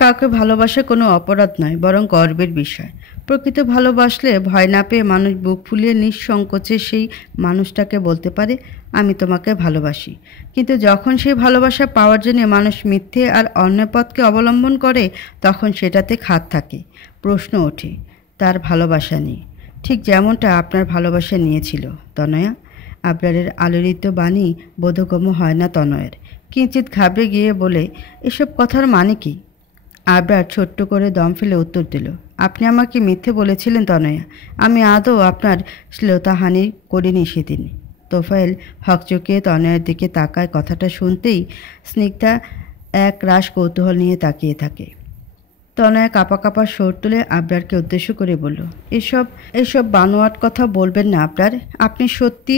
কাউকে ভালোবাসা কোনো অপরাধ নয়, বরং গর্বের বিষয়। প্রকৃত ভালোবাসলে ভয় না পেয়ে মানুষ বুক ফুলিয়ে নিঃসংকোচে সেই মানুষটাকে বলতে পারে, আমি তোমাকে ভালোবাসি। কিন্তু যখন সেই ভালোবাসা পাওয়ার জন্য মানুষ মিথ্যে আর অন্যায় পথকে অবলম্বন করে, তখন সেটাতে খাত থাকে। প্রশ্ন ওঠে তার ভালোবাসা নিয়ে, ঠিক যেমনটা আপনার ভালোবাসা নিয়েছিল তনয়া। আবরারের আলোড়িত বাণী বোধগম্য হয় না তনয়ের। কিঞ্চিত ঘাবড়ে গিয়ে বলে, এসব কথার মানে কি? আবরার ছোট্ট করে দম ফেলে উত্তর দিল, আপনি আমাকে মিথ্যে বলেছিলেন তনয়া। আমি আদৌ আপনার শ্লীলতাহানি করিনি সেদিন। তোফায়েল হকচকিয়ে তনয়ার দিকে তাকায়। কথাটা শুনতেই স্নিগ্ধা এক রাশ কৌতূহল নিয়ে তাকিয়ে থাকে। তনয়া কাঁপা কাঁপা স্বর তুলে আবরারকে উদ্দেশ্য করে বলল, এসব এসব বানোয়াট কথা বলবেন না আবরার। আপনি সত্যি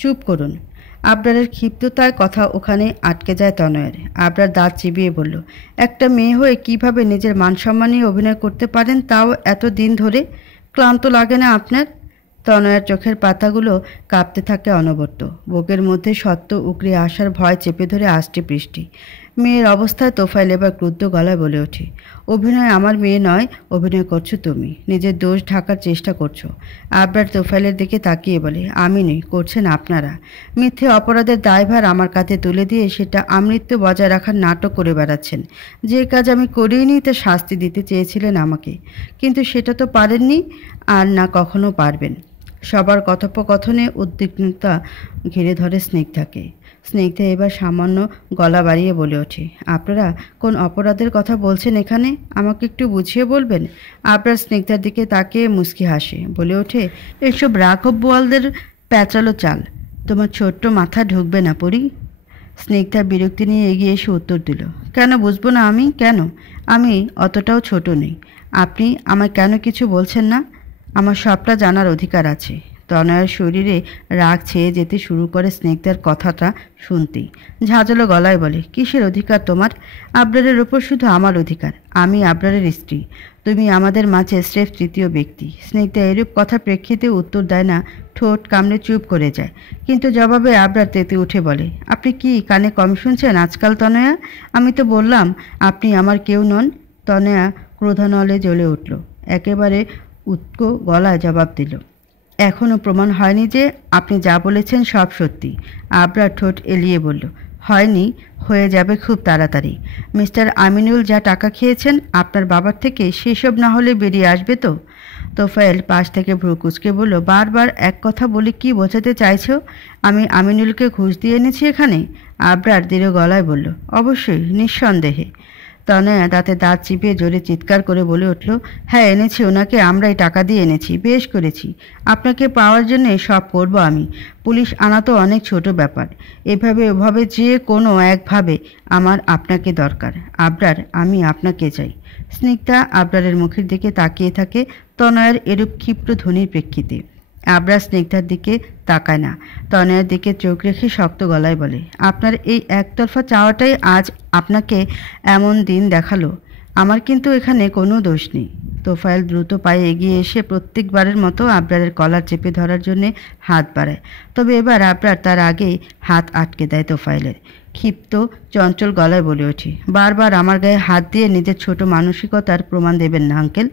চুপ করুন। আবরারের ক্ষিপ্ততায় কথা ওখানে আটকে যায় তনয়ের। আবরার দাঁত চিবিয়ে বলল, একটা মেয়ে হয়ে কিভাবে নিজের মান সম্মান নিয়ে অভিনয় করতে পারেন, তাও এত দিন ধরে? ক্লান্ত লাগে না আপনার? তনয়ার চোখের পাতাগুলো কাঁপতে থাকে অনবরত। বুকের মধ্যে সত্য উগড়ে আসার ভয় চেপে ধরে আসছে বৃষ্টি। মেয়ের অবস্থায় তোফায়েল এবার ক্রুদ্ধ গলায় বলে ওঠে, অভিনয় আমার মেয়ে নয়, অভিনয় করছো তুমি। নিজের দোষ ঢাকার চেষ্টা করছো। আবরার তোফায়েলের দিকে তাকিয়ে বলে, আমি নই, করছেন আপনারা। মিথ্যে অপরাধের দায়ভার আমার কাঁধে তুলে দিয়ে সেটা আমৃত্যু বজায় রাখার নাটক করে বেড়াচ্ছেন। যে কাজ আমি করিনি তা শাস্তি দিতে চেয়েছিলেন আমাকে, কিন্তু সেটা তো পারেননি, আর না কখনো পারবেন। সবার কথোপকথনে উদ্বিগ্নতা ঘিরে ধরে স্নিগ্ধাকে। স্নিগ্ধা এবার সামান্য গলা বাড়িয়ে বলে ওঠে, আপনারা কোন অপরাধের কথা বলছেন এখানে? আমাকে একটু বুঝিয়ে বলবেন? আপনার স্নিগ্ধার দিকে তাকিয়ে মুচকি হাসে, বলে ওঠে, এসব রাঘব বোয়ালদের প্যাঁচালো চাল। তোমার ছোট্ট মাথা ঢুকবে না পরি। স্নিগ্ধা বিরক্তি নিয়ে এগিয়ে এসে উত্তর দিল, কেন বুঝবো না আমি? কেন? আমি অতটাও ছোট নেই। আপনি আমায় কেন কিছু বলছেন না? আমার সবটা জানার অধিকার আছে। তনয়ার শরীরে রাগ ছেয়ে যেতে শুরু করে স্নিগ্ধার কথাটা শুনতেই। ঝাঁঝালো গলায় বলে, কিসের অধিকার তোমার? আবরারের ওপর শুধু আমার অধিকার। আমি আবরারের স্ত্রী, তুমি আমাদের মাঝে স্রেফ তৃতীয় ব্যক্তি। স্নিগ্ধা এরূপ কথা প্রেক্ষিতে উত্তর দেয় না, ঠোঁট কামড়ে চুপ করে যায়। কিন্তু জবাবে আবরার তেতে উঠে বলে, আপনি কি কানে কম শুনছেন আজকাল তনয়া? আমি তো বললাম আপনি আমার কেউ নন। তনয়া ক্রোধানলে জ্বলে উঠল, একেবারে উৎকো গলায় জবাব দিল, এখনও প্রমাণ হয়নি যে আপনি যা বলেছেন সব সত্যি। আবরার ঠোঁট এলিয়ে বলল, হয়নি, হয়ে যাবে খুব তাড়াতাড়ি। মিস্টার আমিনুল যা টাকা খেয়েছেন আপনার বাবার থেকে, সেসব না হলে বেরিয়ে আসবে তো? তোফায়েল পাশ থেকে ভ্রু কুচকে বলল, বারবার এক কথা বলে কি বোঝাতে চাইছো? আমি আমিনুলকে ঘুষ দিয়ে এনেছি এখানে? আবরার দৃঢ় গলায় বলল, অবশ্যই, নিঃসন্দেহে। তনয়া দাঁতে দাঁত চিপিয়ে জোরে চিৎকার করে বলে উঠল, হ্যাঁ এনেছি, ওনাকে আমরাই টাকা দিয়ে এনেছি, বেশ করেছি। আপনাকে পাওয়ার জন্য সব করব আমি। পুলিশ আনা তো অনেক ছোট ব্যাপার। এভাবে ওভাবে যে কোনো একভাবে আমার আপনাকে দরকার। আবরার, আমি আপনাকে চাই। স্নিগ্ধা আবরারের মুখের দিকে তাকিয়ে থাকে তনয়ার এরূপ ক্ষিপ্র ধ্বনির প্রেক্ষিতে। আবরার স্নিগ্ধার দিকে তাকায় না, তনয়ার দিকে চোখ রেখে শক্ত গলায় বলে, আপনার এই একতরফা চাওয়াটাই আজ আপনাকে এমন দিন দেখালো। আমার কিন্তু এখানে কোনো দোষ নেই। তোফায়েল দ্রুত পায়ে এগিয়ে এসে প্রত্যেকবারের মতো আবরারের কলার চেপে ধরার জন্যে হাত বাড়ায়। তবে এবার আবরার তার আগেই হাত আটকে দেয় তোফায়েলের। ক্ষিপ্ত চঞ্চল গলায় বলে ওঠে, বারবার আমার গায়ে হাত দিয়ে নিজের ছোট মানসিকতার প্রমাণ দেবেন না আঙ্কেল।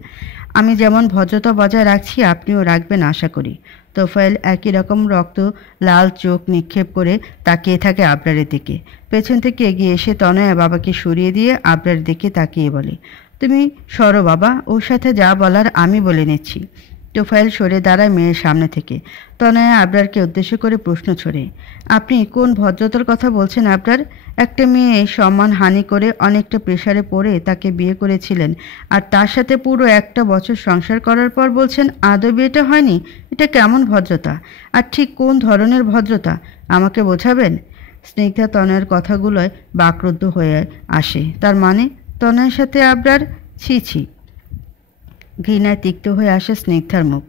আমি যেমন ভদ্রতা বজায় রাখছি আপনিও রাখবেন আশা করি। তোফায়েল একই রকম রক্ত লাল চোখ নিক্ষেপ করে তাকিয়ে থাকে আবরারের দিকে। পেছন থেকে এগিয়ে এসে তনয়া বাবাকে সরিয়ে দিয়ে আবরারের দিকে তাকিয়ে বলে, তুমি সরো বাবা, ওর সাথে যা বলার আমি বলে নিচ্ছি। তোফায়েল সরে দাঁড়ায় মেয়ের সামনে থেকে। তনয়া আবরারকে উদ্দেশ্য করে প্রশ্ন ছড়ে, আপনি কোন ভদ্রতার কথা বলছেন আবরার? একটা মেয়ে সম্মান হানি করে অনেকটা প্রেশারে পড়ে তাকে বিয়ে করেছিলেন, আর তার সাথে পুরো একটা বছর সংসার করার পর বলছেন আদৌ বিয়েটা হয়নি? এটা কেমন ভদ্রতা? আর ঠিক কোন ধরনের ভদ্রতা আমাকে বোঝাবেন? স্নিগ্ধা তনয়ার কথাগুলোয় বাকরুদ্ধ হয়ে আসে। তার মানে তনয়ার সাথে আবরার? ছি ছি। ঘৃণায় তিক্ত হয়ে আসে স্নিগ্ধার মুখ।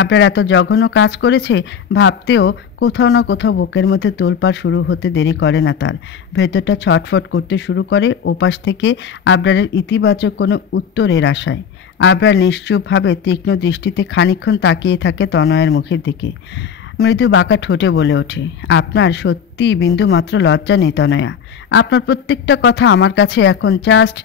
আবরার এত জঘন্য কাজ করেছে ভাবতেও কোথাও না কোথাও বুকের মধ্যে তোলপাড় শুরু হতে দেরি করে না তার। ভেতরটা ছটফট করতে শুরু করে ওপাশ থেকে আবরারের ইতিবাচক কোনো উত্তরের আশায়। আবরার নিশ্চুপভাবে তীক্ষ্ণ দৃষ্টিতে খানিকক্ষণ তাকিয়ে থাকে তনয়ের মুখের দিকে। মৃদু বাঁকা ঠোঁটে বলে ওঠে, আপনার সত্যি বিন্দুমাত্র লজ্জা নেই তনয়া। আপনার প্রত্যেকটা কথা আমার কাছে এখন জাস্ট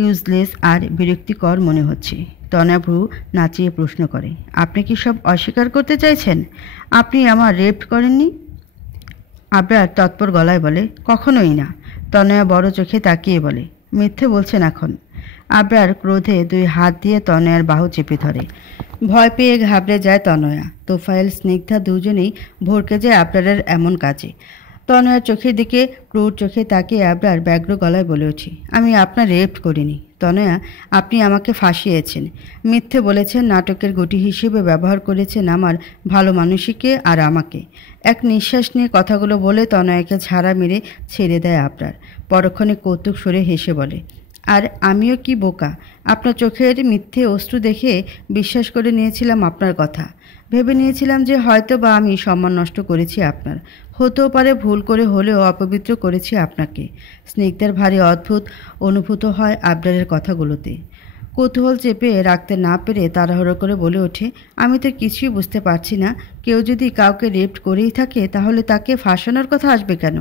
ইউজলেস আর বিরক্তিকর মনে হচ্ছে। তনয়া ভ্রু নাচিয়ে প্রশ্ন করে, আপনি কি সব অস্বীকার করতে চাইছেন? আপনি আমার রেপ করেননি? আবরার তৎপর গলায় বলে, কখনোই না। তনয়া বড় চোখে তাকিয়ে বলে, মিথ্যে বলছেন এখন। আবরার ক্রোধে দুই হাত দিয়ে তনয়ার বাহু চেপে ধরে। ভয় পেয়ে ঘাবড়ে যায় তনয়া। তোফায়েল স্নিগ্ধা দুজনেই ভড়কে যায় আবরারের এমন কাজে। তনয়ার চোখের দিকে ক্রূর চোখে তাকিয়ে আবরার ব্যগ্র গলায় বলে উঠি, আমি আপনার রেপ করিনি তনয়া, আপনি আমাকে ফাঁসিয়েছেন, মিথ্যে বলেছেন, নাটকের গুটি হিসেবে ব্যবহার করেছেন আমার ভালো মানুষীকে আর আমাকে। এক নিঃশ্বাস নিয়ে কথাগুলো বলে তনয়াকে ঝাড়া মেরে ছেড়ে দেয় আবরার। পরক্ষণে কৌতুক সরে হেসে বলে, আর আমিও কি বোকা, আপনার চোখের মিথ্যে অশ্রু দেখে বিশ্বাস করে নিয়েছিলাম আপনার কথা। ভেবে নিয়েছিলাম যে হয়তো বা আমি সম্মান নষ্ট করেছি আপনার, হতেও পারে ভুল করে হলেও অপবিত্র করেছি আপনাকে। স্নিগ্ধার ভারী অদ্ভুত অনুভূত হয় আবরারের কথাগুলোতে। কৌতূহল চেপে রাখতে না পেরে তাড়াহুড়ো করে বলে ওঠে, আমি তো কিছুই বুঝতে পারছি না, কেউ যদি কাউকে রেপ করেই থাকে তাহলে তাকে ফাঁসানোর কথা আসবে কেন?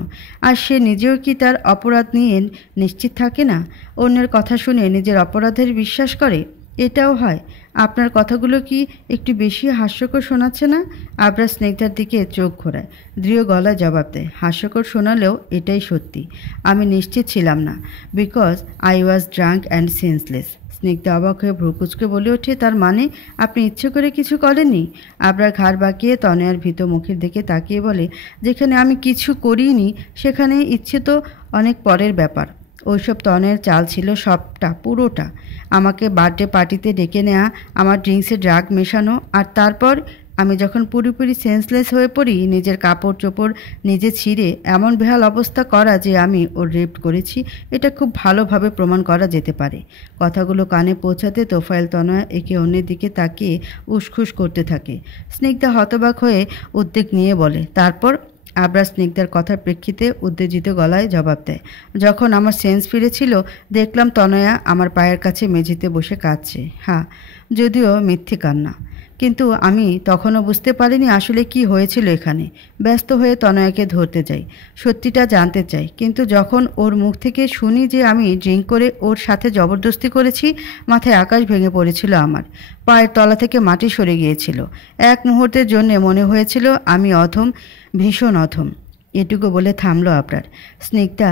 আর সে নিজেও কি তার অপরাধ নিয়ে নিশ্চিত থাকে না? অন্যের কথা শুনে নিজের অপরাধের বিশ্বাস করে? এটাও হয়? আপনার কথাগুলো কি একটু বেশি হাস্যকর শোনাচ্ছে না? আবরার স্নিগ্ধার দিকে চোখ ঘোরায়, দৃঢ় গলায় জবাব দেয়, হাস্যকর শোনালেও এটাই সত্যি। আমি নিশ্চিত ছিলাম না, because I was drank and senseless. Snigdha অবাক হয়ে ভ্রুকুচকে বলে ওঠে, তার মানে আপনি ইচ্ছে করে কিছু করেননি? আবরার ঘাড় বাঁকিয়ে তনয়ার ভীত মুখের দিকে তাকিয়ে বলে, যেখানে আমি কিছু করিনি সেখানে ইচ্ছে তো অনেক পরের ব্যাপার। ওইসব তনয়ের চাল ছিল সবটা, পুরোটা। আমাকে বার্থডে পার্টিতে ডেকে নেওয়া, আমার ড্রিঙ্কসে ড্রাগ মেশানো, আর তারপর আমি যখন পুরোপুরি সেন্সলেস হয়ে পড়ি নিজের কাপড় চোপড় নিজে ছিঁড়ে এমন বেহাল অবস্থা করা যে আমি ওর রেপ করেছি, এটা খুব ভালোভাবে প্রমাণ করা যেতে পারে। কথাগুলো কানে পৌঁছাতে তোফায়েল তনয়া একে অন্যের দিকে তাকিয়ে উসখুস করতে থাকে। স্নিগ্ধা হতবাক হয়ে উদ্বেগ নিয়ে বলে, তারপর? আবরার স্নিগ্ধার কথার প্রেক্ষিতে উত্তেজিত গলায় জবাব দেয়, যখন আমার সেন্স ফিরেছিল দেখলাম তনয়া আমার পায়ের কাছে মেঝেতে বসে কাঁদছে। হ্যাঁ, যদিও মিথ্যে কান্না, কিন্তু আমি তখনও বুঝতে পারিনি আসলে কি হয়েছিল এখানে। ব্যস্ত হয়ে তনয়াকে ধরতে যাই, সত্যিটা জানতে চাই, কিন্তু যখন ওর মুখ থেকে শুনি যে আমি ড্রিঙ্ক করে ওর সাথে জবরদস্তি করেছি, মাথায় আকাশ ভেঙে পড়েছিল আমার, পায়ের তলা থেকে মাটি সরে গিয়েছিল। এক মুহূর্তের জন্য মনে হয়েছিল আমি অধম, ভীষণ অধম। এটুকু বলে থামলো আবরার। স্নিগ্ধা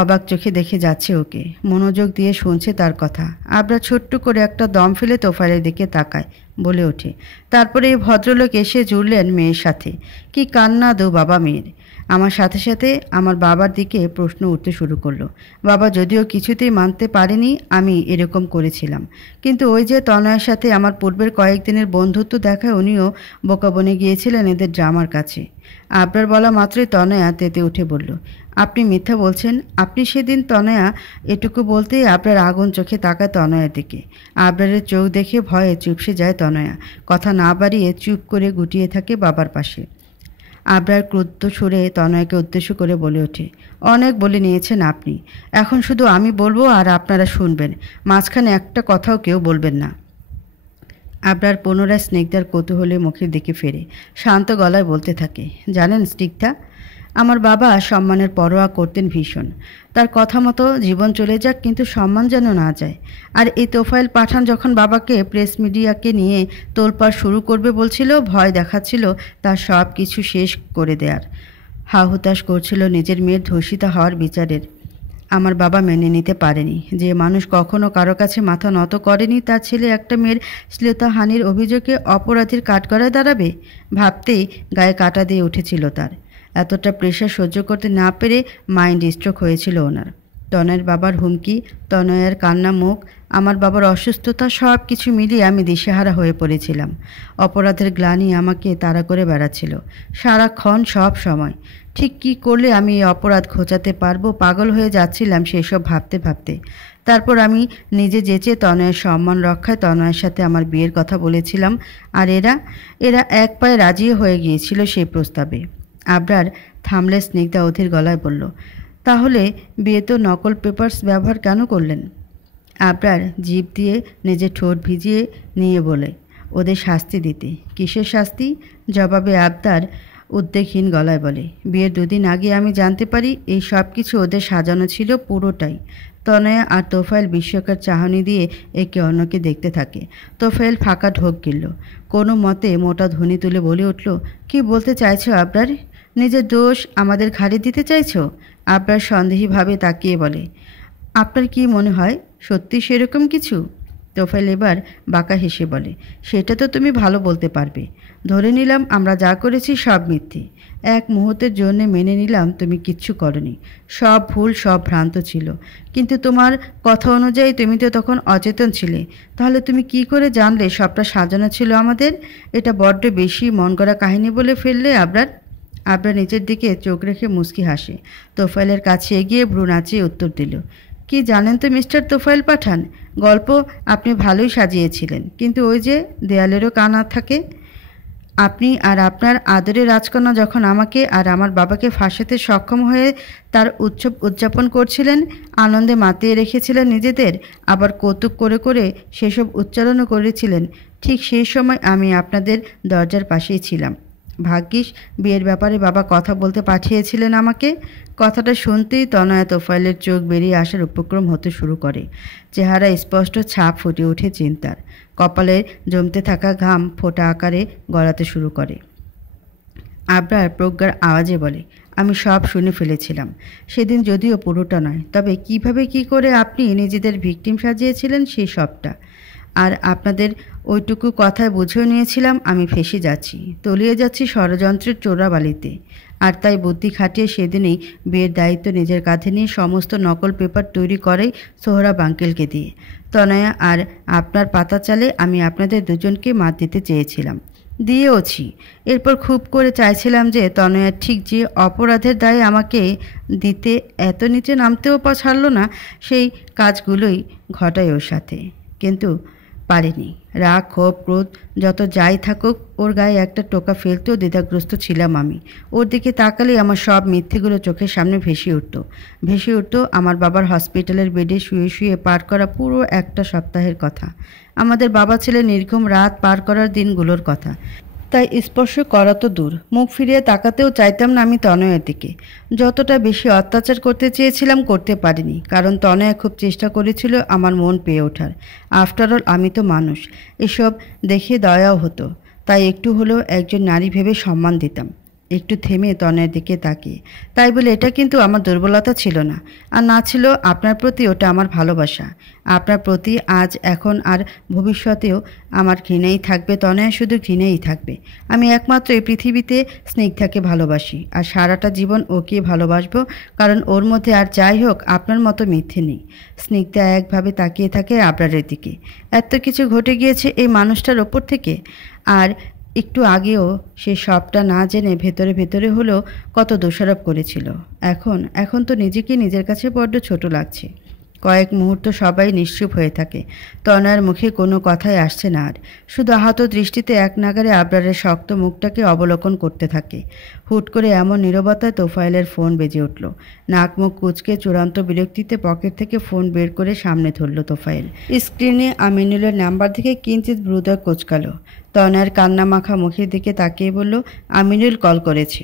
অবাক চোখে দেখে যাচ্ছে ওকে, মনোযোগ দিয়ে শুনছে তার কথা। আবরার ছোট্ট করে একটা দম ফেলে তোফায়েলের দিকে তাকায়, বলে ওঠে, তারপরে এই ভদ্রলোক এসে জুড়লেন মেয়ের সাথে। কি কান্না দো বাবা মেয়ের! আমার সাথে সাথে আমার বাবার দিকে প্রশ্ন উঠতে শুরু করলো। বাবা যদিও কিছুতেই মানতে পারেনি আমি এরকম করেছিলাম, কিন্তু ওই যে তনয়ের সাথে আমার পূর্বের কয়েকদিনের বন্ধুত্ব দেখায় উনিও বোকা বনে গিয়েছিলেন এদের ড্রামার কাছে। আবরার বলা মাত্রই তনয়া তেতে উঠে বলল, আপনি মিথ্যা বলছেন। আপনি সেদিন? তনয়া এটুকু বলতেই আবরার আগুন চোখে তাকায় তনয়ার দিকে। আবরারের চোখ দেখে ভয়ে চুপসে যায় তনয়া, কথা না বাড়িয়ে চুপ করে গুটিয়ে থাকে বাবার পাশে। আবরার ক্রুদ্ধ সুরে তনয়াকে উদ্দেশ্য করে বলে ওঠে, অনেক বলে নিয়েছেন আপনি, এখন শুধু আমি বলবো আর আপনারা শুনবেন, মাঝখানে একটা কথাও কেউ বলবেন না। আবরার পুনরায় স্নিগ্ধার কৌতূহলে মুখের দিকে ফেরে শান্ত গলায় বলতে থাকে, জানেন স্নিগ্ধা, আমার বাবা সম্মানের পরোয়া করতেন ভীষণ। তার কথা মতো জীবন চলে যাক, কিন্তু সম্মান যেন না যায়। আর এই তোফায়েল পাঠান যখন বাবাকে প্রেস মিডিয়াকে নিয়ে তোলপাড় শুরু করবে বলছিল, ভয় দেখাচ্ছিল তার সব কিছু শেষ করে দেয়ার, হাহুতাশ করছিল নিজের মেয়ের ধর্ষিতা হওয়ার বিচারের। আমার বাবা মেনে নিতে পারেনি যে মানুষ কখনো কারো কাছে মাথা নত করেনি তার ছেলে একটা মেয়ের শ্লীলতাহানির অভিযোগে অপরাধীর কাঠগড়ায় দাঁড়াবে। ভাবতেই গায়ে কাঁটা দিয়ে উঠেছিল তার। এতটা প্রেশার সহ্য করতে না পেরে মাইন্ড স্ট্রোক হয়েছিল ওনার। তনয়ের বাবার হুমকি, তনয়ের কান্না মুখ, আমার বাবার অসুস্থতা, সব কিছু মিলিয়ে আমি দিশেহারা হয়ে পড়েছিলাম। অপরাধের গ্লানি আমাকে তাড়া করে বেড়াচ্ছিল সারাক্ষণ, সব সময়। ঠিক কী করলে আমি এই অপরাধ ঘোচাতে পারবো, পাগল হয়ে যাচ্ছিলাম সেসব ভাবতে ভাবতে। তারপর আমি নিজে যেচে তনয়ের সম্মান রক্ষায় তনয়ের সাথে আমার বিয়ের কথা বলেছিলাম, আর এরা এক পায়ে রাজি হয়ে গিয়েছিল সেই প্রস্তাবে। আবরার থামলে স্নিগ্ধা অধীর গলায় বলল, তাহলে বিয়েতে নকল পেপারস ব্যবহার কেন করলেন? আবরার জিভ দিয়ে নিজের ঠোঁট ভিজিয়ে নিয়ে বলে, ওদের শাস্তি দিতে। কিসের শাস্তি? জবাবে আবদার উদ্বেগহীন গলায় বলে, বিয়ের দুদিন আগে আমি জানতে পারি এই সব কিছু ওদের সাজানো ছিল পুরোটাই। তনয়া আর তোফায়েল বিস্ময়কর চাহনি দিয়ে একে অন্যকে দেখতে থাকে। তোফায়েল ফাঁকা ঢোক গিলল, কোনো মতে মোটা ধ্বনি তুলে বলে উঠল, কি বলতে চাইছো আবরার? নিজের দোষ আমাদের ঘাড়ে দিতে চাইছো? আবরার সন্দেহীভাবে তাকিয়ে বলে, আপনার কি মনে হয় সত্যি সেরকম কিছু? তোফায়েল এবার বাঁকা হেসে বলে, সেটা তো তুমি ভালো বলতে পারবে। ধরে নিলাম আমরা যা করেছি সব মিথ্যে। এক মুহূর্তের জন্য মেনে নিলাম তুমি কিচ্ছু করনি, সব ভুল, সব ভ্রান্ত ছিল। কিন্তু তোমার কথা অনুযায়ী তুমি তো তখন অচেতন ছিলে। তাহলে তুমি কি করে জানলে সবটা সাজানো ছিল আমাদের? এটা বড্ড বেশি মন গড়া কাহিনী বলে ফেললে আবরার। আবরার নিচের দিকে চোখ রেখে মুচকি হাসে। তোফাইলের কাছে এগিয়ে ভ্রু নাচিয়ে উত্তর দিল, কি জানেন তো মিস্টার তোফাইল পাঠান, গল্প আপনি ভালোই সাজিয়েছিলেন, কিন্তু ওই যে দেয়ালেরও কান থাকে। আপনি আর আপনার আদরের রাজকন্যা যখন আমাকে আর আমার বাবাকে ফাঁসাতে সক্ষম হয়ে তার উৎসব উদযাপন করছিলেন, আনন্দে মাতিয়ে রেখেছিলেন নিজেদের, আবার কৌতুক করে করে সেসব উচ্চারণও করেছিলেন, ঠিক সেই সময় আমি আপনাদের দরজার পাশেই ছিলাম। ভাগ্যিস বিয়ের ব্যাপারে বাবা কথা বলতে পাঠিয়েছিলেন আমাকে। কথাটা শুনতেই তনয়া তোফাইলের চোখ বেরিয়ে আসার উপক্রম হতে শুরু করে। চেহারা স্পষ্ট ছাপ ফুটে ওঠে চিন্তার। কপালে জমতে থাকা ঘাম ফোঁটা আকারে গড়াতে শুরু করে। আবরার প্রজ্ঞার আওয়াজে বলে, আমি সব শুনে ফেলেছিলাম সেদিন, যদিও পুরোটা নয়, তবে কিভাবে কি করে আপনি নিজেদের ভিকটিম সাজিয়েছিলেন সেই সবটা। আর আপনাদের ওইটুকু কথায় বুঝেও নিয়েছিলাম আমি ফেঁসে যাচ্ছি, তলিয়ে যাচ্ছি ষড়যন্ত্রের চোরাবালিতে। আর তাই বুদ্ধি খাটিয়ে সেদিনই বিয়ের দায়িত্ব নিজের কাঁধে নিয়ে সমস্ত নকল পেপার তৈরি করেই সোহরাব আঙ্কেলকে দিয়ে। তনয়া আর আপনার পাতা চালে আমি আপনাদের দুজনকে মাত দিতে চেয়েছিলাম, দিয়েওছি। এরপর খুব করে চাইছিলাম যে তনয়া ঠিক যে অপরাধের দায়ে আমাকে দিতে এত নিচে নামতেও ছাড়ল না, সেই কাজগুলোই ঘটায় ওর সাথে। কিন্তু পারিনি। রাগ, ক্ষোভ, ক্রোধ যত যাই থাকুক, ওর গায়ে একটা টোকা ফেলতেও দ্বিধাগ্রস্ত ছিলাম আমি। ওর দিকে তাকালেই আমার সব মিথ্যেগুলো চোখের সামনে ভেসে উঠত আমার বাবার হসপিটালের বেডে শুয়ে শুয়ে পার করা পুরো একটা সপ্তাহের কথা, আমাদের বাবা ছেলে নির্ঘুম রাত পার করার দিনগুলোর কথা। তাই স্পর্শ করা তো দূর, মুখ ফিরিয়ে তাকাতেও চাইতাম না আমি তনয়ের দিকে। যতটা বেশি অত্যাচার করতে চেয়েছিলাম করতে পারিনি, কারণ তনয়া খুব চেষ্টা করেছিল আমার মন পেয়ে ওঠার। আফটারঅল আমি তো মানুষ, এসব দেখে দয়াও হতো, তাই একটু হলেও একজন নারী ভেবে সম্মান দিতাম। একটু থেমে তনয়ের দিকে তাকিয়ে, তাই বলে এটা কিন্তু আমার দুর্বলতা ছিল না, আর না ছিল আপনার প্রতি ওটা আমার ভালোবাসা। আপনার প্রতি আজ, এখন আর ভবিষ্যতেও আমার ঘৃণাই থাকবে তনয়া, শুধু ঘৃণাই থাকবে। আমি একমাত্র এই পৃথিবীতে স্নিগ্ধাকে ভালোবাসি, আর সারাটা জীবন ওকে ভালোবাসবো, কারণ ওর মধ্যে আর যাই হোক আপনার মতো মিথ্যে নেই। স্নিগ্ধা একভাবে তাকিয়ে থাকে আবরারের দিকে। এত কিছু ঘটে গিয়েছে এই মানুষটার ওপর থেকে, আর একটু আগেও সে সবটা না জেনে ভেতরে ভেতরে হলেও কত দোষারোপ করেছিল। এখন তো নিজেকে নিজের কাছে বড্ড ছোট লাগছে। কয়েক মুহূর্ত সবাই নিশ্চুপ হয়ে থাকে। তনয়ার মুখে কোনো কথাই আসছে না আর, শুধু আহত দৃষ্টিতে এক নাগারে আবরারের শক্ত মুখটাকে অবলোকন করতে থাকে। হুট করে এমন নীরবতায় তোফায়েলের ফোন বেজে উঠল। নাক মুখ কুঁচকে চূড়ান্ত বিরক্তিতে পকেট থেকে ফোন বের করে সামনে ধরল তোফায়েল। স্ক্রিনে আমিনুলের নাম্বার থেকে কিঞ্চিত ভ্রুদয় কোঁচকালো। তনয়ার কান্না মাখা মুখের দিকে তাকিয়ে বলল, আমিনুল কল করেছে।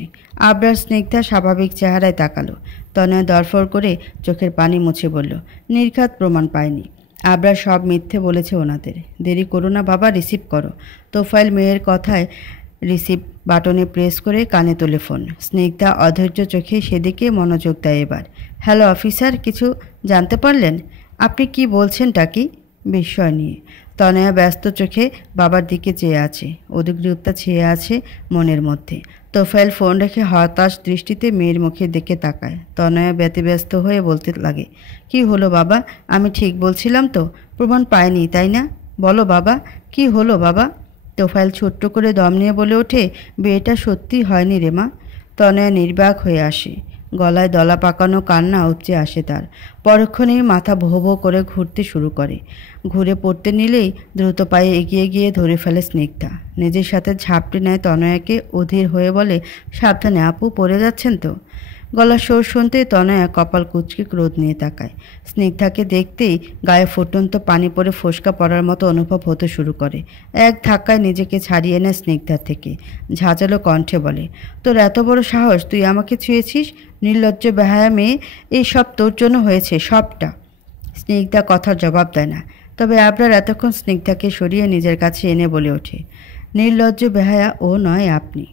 আবরার স্নিগ্ধা স্বাভাবিক চেহারায় তাকালো। তনয়া দরফর করে চোখের পানি মুছে বলল, নির্ঘাত প্রমাণ পায়নি। আবরার সব মিথ্যে বলেছে ওনাদের। দেরি করো না বাবা, রিসিভ করো। তোফায়েল মেয়ের কথায় রিসিভ বাটনে প্রেস করে কানে তোলে ফোন। স্নিগ্ধা অধৈর্য চোখে সেদিকে মনোযোগ দেয় এবার। হ্যালো অফিসার, কিছু জানতে পারলেন? আপনি কি বলছেনটা কি? বিস্ময় নিয়ে তনয়া ব্যস্ত চোখে বাবার দিকে চেয়ে আছে, উদ্বিগ্নতা ছেয়ে আছে মনের মধ্যে। তোফায়েল ফোন রেখে হতাশ দৃষ্টিতে মেয়ের মুখের দিকে তাকায়। তনয়া ব্যতিব্যস্ত হয়ে বলতে লাগে, কি হলো বাবা, আমি ঠিক বলছিলাম তো? প্রমাণ পায়নি তাই না? বলো বাবা, কি হলো বাবা? তোফায়েল ছোট্ট করে দম নিয়ে বলে ওঠে, বিয়েটা সত্যি হয়নি রে মা। তনয়া নির্বাক হয়ে আসে, গলায় দলা পাকানো কান্না উপচে আসে তার। পরক্ষণেই মাথা ভো ভো করে ঘুরতে শুরু করে। ঘুরে পড়তে নিলেই দ্রুত পায়ে এগিয়ে গিয়ে ধরে ফেলে স্নিগ্ধা। নিজের সাথে ঝাপটে নেয় তনয়াকে, অধীর হয়ে বলে, সাবধানে আপু, পড়ে যাচ্ছেন তো। গলার সুর শুনতেই তনয়া কপাল কুঁচকে ক্রোধ নিয়ে তাকায়। স্নিগ্ধাকে দেখতেই গায়ে ফুটন্ত পানি পড়ে ফোসকা পড়ার মতো অনুভব হতে শুরু করে। এক ধাক্কায় নিজেকে ছাড়িয়ে নেয় স্নিগ্ধার থেকে। ঝাঁঝালো কণ্ঠে বলে, তোর এত বড় সাহস, তুই আমাকে ছুঁয়েছিস? নির্লজ্জ বেহায়া মেয়ে, এই সব তোর জন্য হয়েছে, সবটা। স্নিগ্ধা কথার জবাব দেয় না, তবে আবরার এতক্ষণ স্নিগ্ধাকে সরিয়ে নিজের কাছে এনে বলে ওঠে, নির্লজ্জ বেহায়া ও নয় আপনি।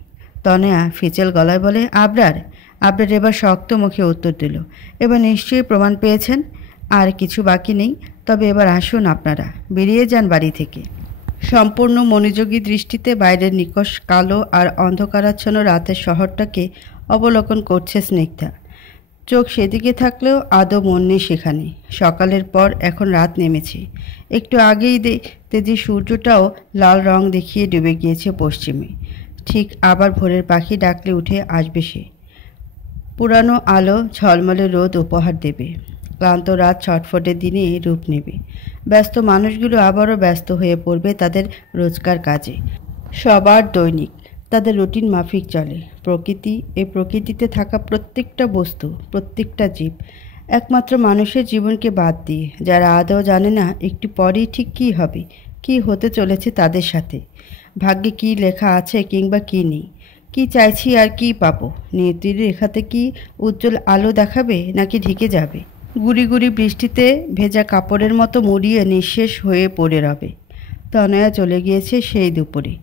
তনয়া ফিচেল গলায় বলে, আবরার এবার শক্ত মুখে উত্তর দিল, এবার নিশ্চয়ই প্রমাণ পেয়েছেন। আর কিছু বাকি নেই, তবে এবার আসুন আপনারা, বেরিয়ে যান বাড়ি থেকে। সম্পূর্ণ মনোযোগী দৃষ্টিতে বাইরের নিকষ কালো আর অন্ধকারাচ্ছন্ন রাতের শহরটাকে অবলোকন করছে স্নিগ্ধা। চোখ সেদিকে থাকলেও আদৌ মন নেই সেখানে। সকালের পর এখন রাত নেমেছে। একটু আগেই তেজি সূর্যটাও লাল রং দেখিয়ে ডুবে গিয়েছে পশ্চিমে। ঠিক আবার ভোরের পাখি ডাকলে উঠে আসবে সে। পুরানো আলো ঝলমলে রোদ উপহার দেবে। ক্লান্ত রাত ছটফটে দিনে রূপ নেবে। ব্যস্ত মানুষগুলো আবারও ব্যস্ত হয়ে পড়বে তাদের রোজকার কাজে। সবার দৈনিক তাদের রুটিন মাফিক চলে। এই প্রকৃতিতে থাকা প্রত্যেকটা বস্তু, প্রত্যেকটা জীব, একমাত্র মানুষের জীবনকে বাদ দিয়ে, যারা আদৌ জানে না একটু পরেই ঠিক কী হবে, কী হতে চলেছে তাদের সাথে, ভাগ্যে কী লেখা আছে কিংবা কী নেই, কী চাইছি আর কী পাবো, নিয়তির রেখাতে কি উজ্জ্বল আলো দেখাবে নাকি ঢেকে যাবে, গুড়ি গুড়ি বৃষ্টিতে ভেজা কাপড়ের মতো মুড়িয়ে নিঃশেষ হয়ে পড়ে রবে। তনয়া চলে গিয়েছে সেই দুপুরে।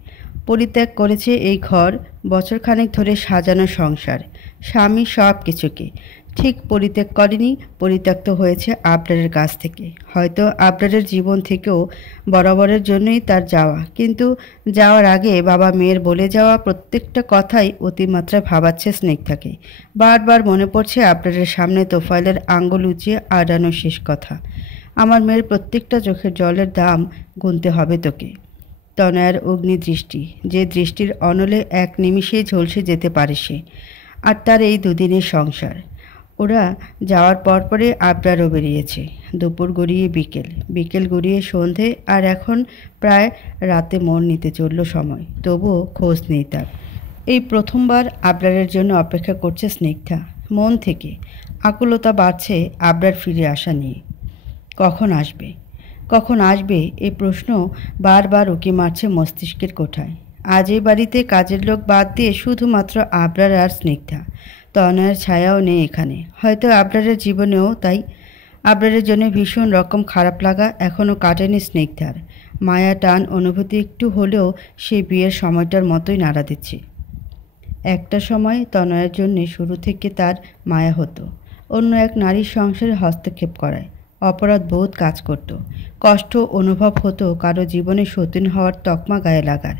পরিত্যাগ করেছে এই ঘর, বছরখানেক ধরে সাজানো সংসার, স্বামী, সব কিছুকে। ঠিক পরিত্যাগ করেনি, পরিত্যক্ত হয়েছে আবরারের কাছ থেকে। হয়তো আবরারের জীবন থেকেও বরাবরের জন্যই তার যাওয়া। কিন্তু যাওয়ার আগে বাবা মেয়ের বলে যাওয়া প্রত্যেকটা কথাই অতিমাত্রায় ভাবাচ্ছে স্নিগ্ধাকে। বারবার মনে পড়ছে আবরারের সামনে তোফায়েলের আঙ্গুল উঁচিয়ে আড়ানো শেষ কথা, আমার মেয়ের প্রত্যেকটা চোখের জলের দাম গুনতে হবে তোকে। তনয়ার অগ্নিদৃষ্টি, যে দৃষ্টির অনলে এক নিমিষেই ঝলসে যেতে পারে সে। আর তার এই দুদিনের সংসার। ওরা যাওয়ার পরপরে আবরারও বেরিয়েছে। দুপুর গড়িয়ে বিকেল, বিকেল গড়িয়ে সন্ধে, আর এখন প্রায় রাতে মোড় নিতে চলল সময়। তবুও খোঁজ নেই তার। এই প্রথমবার আবরারের জন্য অপেক্ষা করছে স্নিগ্ধা। মন থেকে আকুলতা বাড়ছে আবরার ফিরে আসা নিয়ে। কখন আসবে, কখন আসবে, এই প্রশ্ন বারবার উকি মারছে মস্তিষ্কের কোঠায়। আজ এই বাড়িতে কাজের লোক বাদ দিয়ে শুধুমাত্র আবরার আর স্নিগ্ধা। তনয়ের ছায়াও নেই এখানে। হয়তো আবরারের জীবনেও তাই। আবরারের জন্য ভীষণ রকম খারাপ লাগা এখনও কাটেনি স্নিগ্ধার। মায়া টান অনুভূতি একটু হলেও সেই বিয়ের সময়টার মতোই নাড়া দিচ্ছে। একটা সময় তনয়ের জন্য শুরু থেকে তার মায়া হতো। অন্য এক নারীর সংসারে হস্তক্ষেপ করায় অপরাধ বোধ কাজ করত। কষ্ট অনুভব হতো কারো জীবনে সতীন হওয়ার তকমা গায়ে লাগার।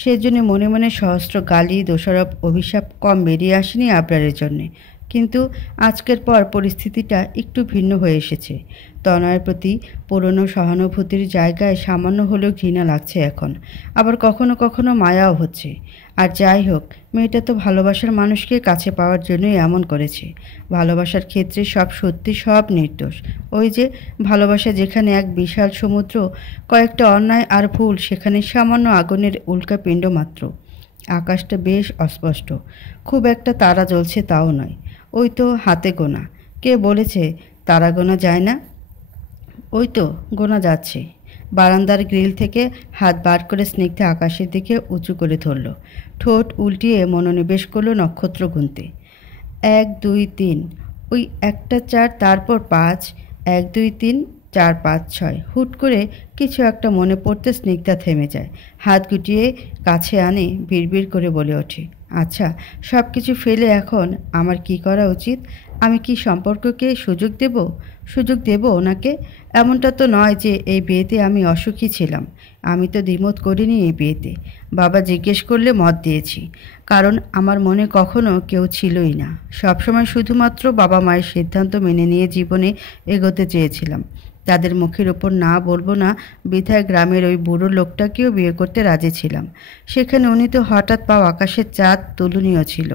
সেজন্য মনে মনে সহস্র গালি, দোষারোপ, অভিশাপ কম বেরিয়ে আসেনি আবরারের জন্যে। কিন্তু আজকের পর পরিস্থিতিটা একটু ভিন্ন হয়ে এসেছে। তনয়ের প্রতি পুরনো সহানুভূতির জায়গায় সামান্য হলেও ঘৃণা লাগছে এখন। আবার কখনো কখনো মায়াও হচ্ছে। আর যাই হোক, মেয়েটা তো ভালোবাসার মানুষকে কাছে পাওয়ার জন্যই এমন করেছে। ভালোবাসার ক্ষেত্রে সব সত্যি, সব নির্দোষ। ওই যে ভালোবাসা যেখানে এক বিশাল সমুদ্র, কয়েকটা অন্যায় আর ভুল সেখানে সামান্য আগুনের উল্কাপিণ্ড মাত্র। আকাশটা বেশ অস্পষ্ট, খুব একটা তারা জ্বলছে তাও নয়। ওই তো হাতে গোনা। কে বলেছে তারা গোনা যায় না? ওই তো গোনা যাচ্ছে। বারান্দার গ্রিল থেকে হাত বার করে স্নিগ্ধা আকাশের দিকে উঁচু করে ধরল। ঠোঁট উল্টিয়ে মনোনিবেশ করল নক্ষত্র গুনতে। 1 2 3, ওই একটা 4, তারপর 5, 1 2 3 4 5 6। হুট করে কিছু একটা মনে পড়তে স্নিগ্ধা থেমে যায়। হাত গুটিয়ে কাছে আনে, বিড়বিড় করে বলে ওঠে, আচ্ছা, সব কিছু ফেলে এখন আমার কি করা উচিত? আমি কি সম্পর্ককে সুযোগ দেব ওনাকে? এমনটা তো নয় যে এই বিয়েতে আমি অসুখী ছিলাম। আমি তো দ্বিমত করিনি এই বিয়েতে। বাবা জিজ্ঞেস করলে মত দিয়েছি, কারণ আমার মনে কখনো কেউ ছিলই না। সবসময় শুধুমাত্র বাবা মায়ের সিদ্ধান্ত মেনে নিয়ে জীবনে এগোতে চেয়েছিলাম। তাদের মুখের ওপর না বলবো না বিধায় গ্রামের ওই বুড়ো লোকটাকেও বিয়ে করতে রাজি ছিলাম। সেখানে উনি তো হঠাৎ পাওয়া আকাশের চাঁদ তুলনীয় ছিল।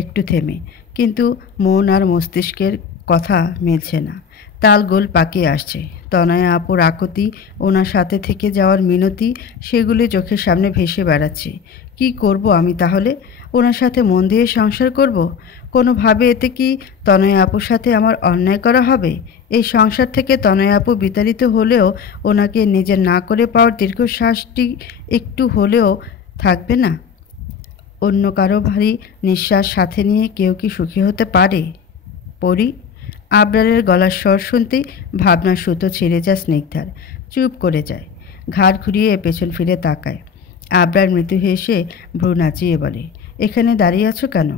একটু থেমে, কিন্তু মন আর মস্তিষ্কের কথা মিলছে না। তাল গোল পাকিয়ে আসছে। তনয়া আপুর আকুতি, ওনার সাথে থেকে যাওয়ার মিনতি, সেগুলি চোখের সামনে ভেসে বেড়াচ্ছে। কি করব আমি তাহলে? ওনার সাথে মন দিয়ে সংসার করব? কোনোভাবে এতে কি তনয়া আপুর সাথে আমার অন্যায় করা হবে? এই সংসার থেকে তনয়া আপু বিতাড়িত হলেও ওনাকে নিজের না করে পাওয়ার দীর্ঘশ্বাসটি একটু হলেও থাকবে না? অন্য কারো ভারী নিঃশ্বাস সাথে নিয়ে কেউ কি সুখী হতে পারে? পড়ি। আবরারের গলার স্বর শুনতেই ভাবনার সুতো ছিঁড়ে যায় স্নিগ্ধার। চুপ করে যায়, ঘাড় ঘুরিয়ে পেছন ফিরে তাকায়। আবরার মৃদু হেসে ভ্রু নাচিয়ে বলে, এখানে দাঁড়িয়ে আছো কেন?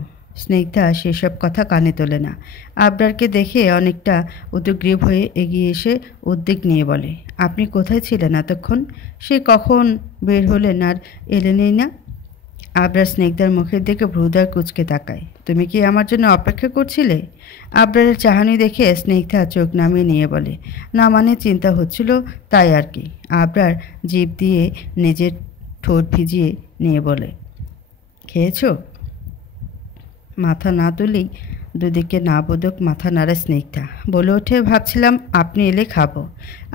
স্নিগ্ধা সেসব কথা কানে তোলে না। আবরারকে দেখে অনেকটা উদ্গ্রীব হয়ে এগিয়ে এসে উদ্বেগ নিয়ে বলে, আপনি কোথায় ছিলেন এতক্ষণ? সে কখন বের হলেন আর এলেনই না? আবরার স্নিগ্ধার মুখের দিকে ভ্রুদয় কুঁচকে তাকায়। তুমি কি আমার জন্য অপেক্ষা করছিলে? আবরারের চাহনি দেখে স্নিগ্ধা চোখ নামিয়ে নিয়ে বলে, না মানে চিন্তা হচ্ছিল তাই আর কি। আবরার জিভ দিয়ে নিজের ঠোঁট ভিজিয়ে নিয়ে বলে, খেয়েছো? মাথা না তুলেই দুদিকে না বোধক মাথা নাড়ে স্নিগ্ধা। বলে ওঠে, ভাবছিলাম আপনি এলে খাবো।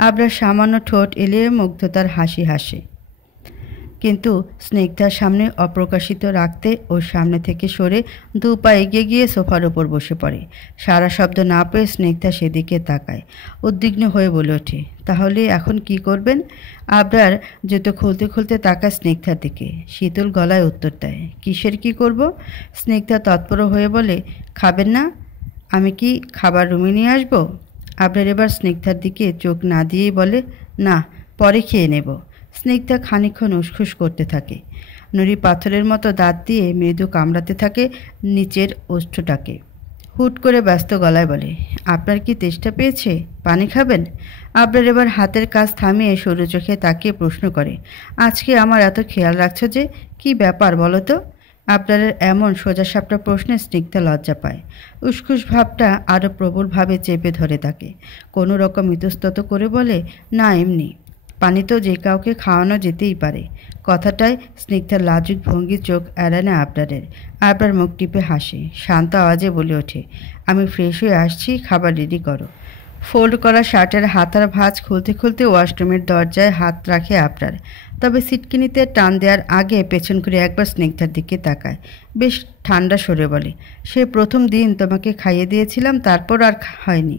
আবরার সামান্য ঠোঁট এলিয়ে মুগ্ধতার হাসি হাসে, কিন্তু স্নিগ্ধার সামনে অপ্রকাশিত রাখতে ওর সামনে থেকে সরে 2 পা এগিয়ে গিয়ে সোফার ওপর বসে পড়ে। সারা শব্দ না পেয়ে স্নিগ্ধা সেদিকে তাকায়। উদ্বিগ্ন হয়ে বলে ওঠে, তাহলে এখন কি করবেন? আবরার জুতো খুলতে খুলতে তাকায় স্নিগ্ধার দিকে। শীতল গলায় উত্তর দেয়, কিসের কি করব? স্নিগ্ধা তৎপর হয়ে বলে, খাবেন না? আমি কি খাবার রুমে নিয়ে আসবো? আবরার এবার স্নিগ্ধার দিকে চোখ না দিয়েই বলে, না, পরে খেয়ে নেব। স্নিগ্ধা খানিকক্ষণ উসখুস করতে থাকে। নুড়ি পাথরের মতো দাঁত দিয়ে মৃদু কামড়াতে থাকে নিচের ওষ্ঠটাকে। হুট করে ব্যস্ত গলায় বলে, আপনার কি তেষ্টা পেয়েছে? পানি খাবেন? আবরার এবার হাতের কাজ থামিয়ে সরু চোখে তাকিয়ে প্রশ্ন করে, আজকে আমার এত খেয়াল রাখছো যে, কি ব্যাপার বলো তো? আবরারের এমন সোজাসাপটা প্রশ্নে স্নিগ্ধা লজ্জা পায়। উসখুস ভাবটা আরও প্রবলভাবে চেপে ধরে তাকে। কোনো রকম ইতস্তত করে বলে, না এমনি। পানি তো যে কাউকে খাওয়ানো যেতেই পারে। কথাটায় স্নিগ্ধার লাজুক ভঙ্গি চোখ এড়ায় না আবরারের। আবরার মুখ টিপে হাসে, শান্ত আওয়াজে বলে ওঠে, আমি ফ্রেশ হয়ে আসছি, খাবার রেডি করো। ফোল্ড করা শার্টের হাতার ভাঁজ খুলতে খুলতে ওয়াশরুমের দরজায় হাত রাখে আবরার। তবে সিটকিনিতে টান দেওয়ার আগে পেছন করে একবার স্নিগ্ধার দিকে তাকায়। বেশ ঠান্ডা সরে বলে, সে প্রথম দিন তোমাকে খাইয়ে দিয়েছিলাম, তারপর আর হয়নি।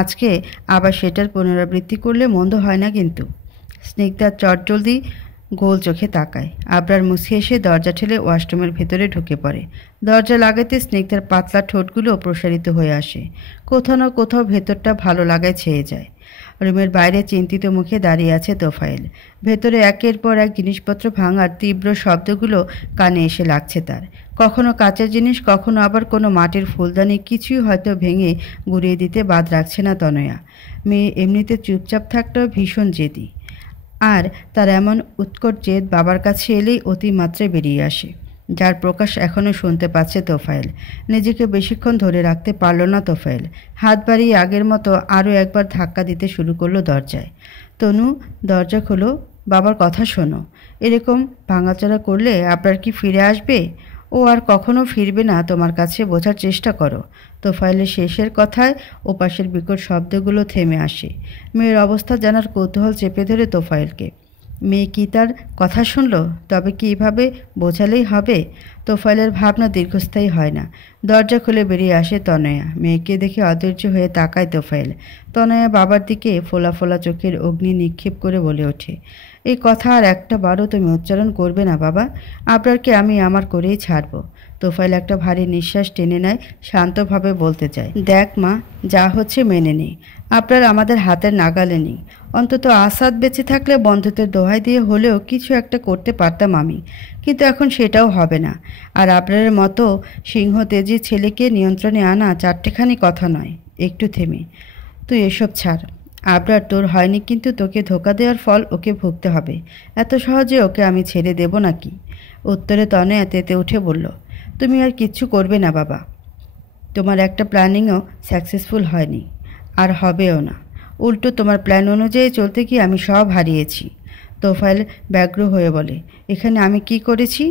আজকে আবার সেটার পুনরাবৃত্তি করলে মন্দ হয় না কিন্তু। স্নিগ্ধা চটজলদি গোল চোখে তাকায়। আবরার মুছে এসে দরজা ঠেলে ওয়াশরুমের ভেতরে ঢুকে পড়ে। দরজা লাগাতে স্নিগ্ধার পাতলা ঠোঁটগুলো প্রসারিত হয়ে আসে। কোথাও না কোথাও ভেতরটা ভালো লাগায় ছেয়ে যায়। রুমের বাইরে চিন্তিত মুখে দাঁড়িয়ে আছে তোফায়েল। ভেতরে একের পর এক জিনিসপত্র ভাঙার তীব্র শব্দগুলো কানে এসে লাগছে তার। কখনো কাচের জিনিস, কখনো আবার কোনো মাটির ফুলদানি, কিছুই হয়তো ভেঙে গুঁড়িয়ে দিতে বাদ রাখছে না তনয়া। মেয়ে এমনিতে চুপচাপ থাকলেও ভীষণ জেদি, আর তার এমন উৎকট জেদ বাবার কাছে এলেই অতিমাত্রায় বেরিয়ে আসে, যার প্রকাশ এখনও শুনতে পাচ্ছে তোফায়েল। নিজেকে বেশিক্ষণ ধরে রাখতে পারল না তোফায়েল। হাত বাড়িয়ে আগের মতো আরও একবার ধাক্কা দিতে শুরু করলো দরজায়। তনু, দরজা খোলো, বাবার কথা শোনো। এরকম ভাঙাচোরা করলে আপনার কি ফিরে আসবে? ও আর কখনো ফিরবে না তোমার কাছে, বোঝার চেষ্টা করো। তোফায়েলের শেষের কথায় ওপাশের বিকট শব্দগুলো থেমে আসে। মেয়ের অবস্থা জানার কৌতূহল চেপে ধরে তোফায়েলকে। মেয়ে কি তার কথা শুনল? তবে কি এভাবে বোঝালেই হবে? তোফায়েলের ভাবনা দীর্ঘস্থায়ী হয় না। দরজা খুলে বেরিয়ে আসে তনয়া। মেয়েকে দেখে অধৈর্য হয়ে তাকায় তোফায়েল। তনয়া বাবার দিকে ফোলা ফোলা চোখের অগ্নি নিক্ষেপ করে বলে ওঠে, এই কথা আর একটা বারও তুমি উচ্চারণ করবে না বাবা। আপনারকে আমি আমার করেই ছাড়ব। তোফায়েল একটা ভারী নিঃশ্বাস টেনে নেয়, শান্তভাবে বলতে চায়, দেখ মা, যা হচ্ছে মেনে নেই। আপনার আমাদের হাতের নাগালে নেই। অন্তত আসাদ বেঁচে থাকলে বন্ধুত্বের দোহাই দিয়ে হলেও কিছু একটা করতে পারতাম আমি, কিন্তু এখন সেটাও হবে না। আর আপনার মতো সিংহ তেজি ছেলেকে নিয়ন্ত্রণে আনা চারটেখানি কথা নয়। একটু থেমে, তুই এসব ছাড়। আবরার তোর হয়নি, কিন্তু তোকে ধোকা দেওয়ার ফল ওকে ভুগতে হবে। এত সহজে ওকে আমি ছেড়ে দেব নাকি? উত্তরে তনয়া তেতে উঠে বলল, তুমি আর কিচ্ছু করবে না বাবা। তোমার একটা প্ল্যানিংও সাকসেসফুল হয়নি, আর হবেও না। উল্টো তোমার প্ল্যান অনুযায়ী চলতে গিয়ে আমি সব হারিয়েছি। তোফায়েল ব্যগ্র হয়ে বলে, এখানে আমি কি করেছি?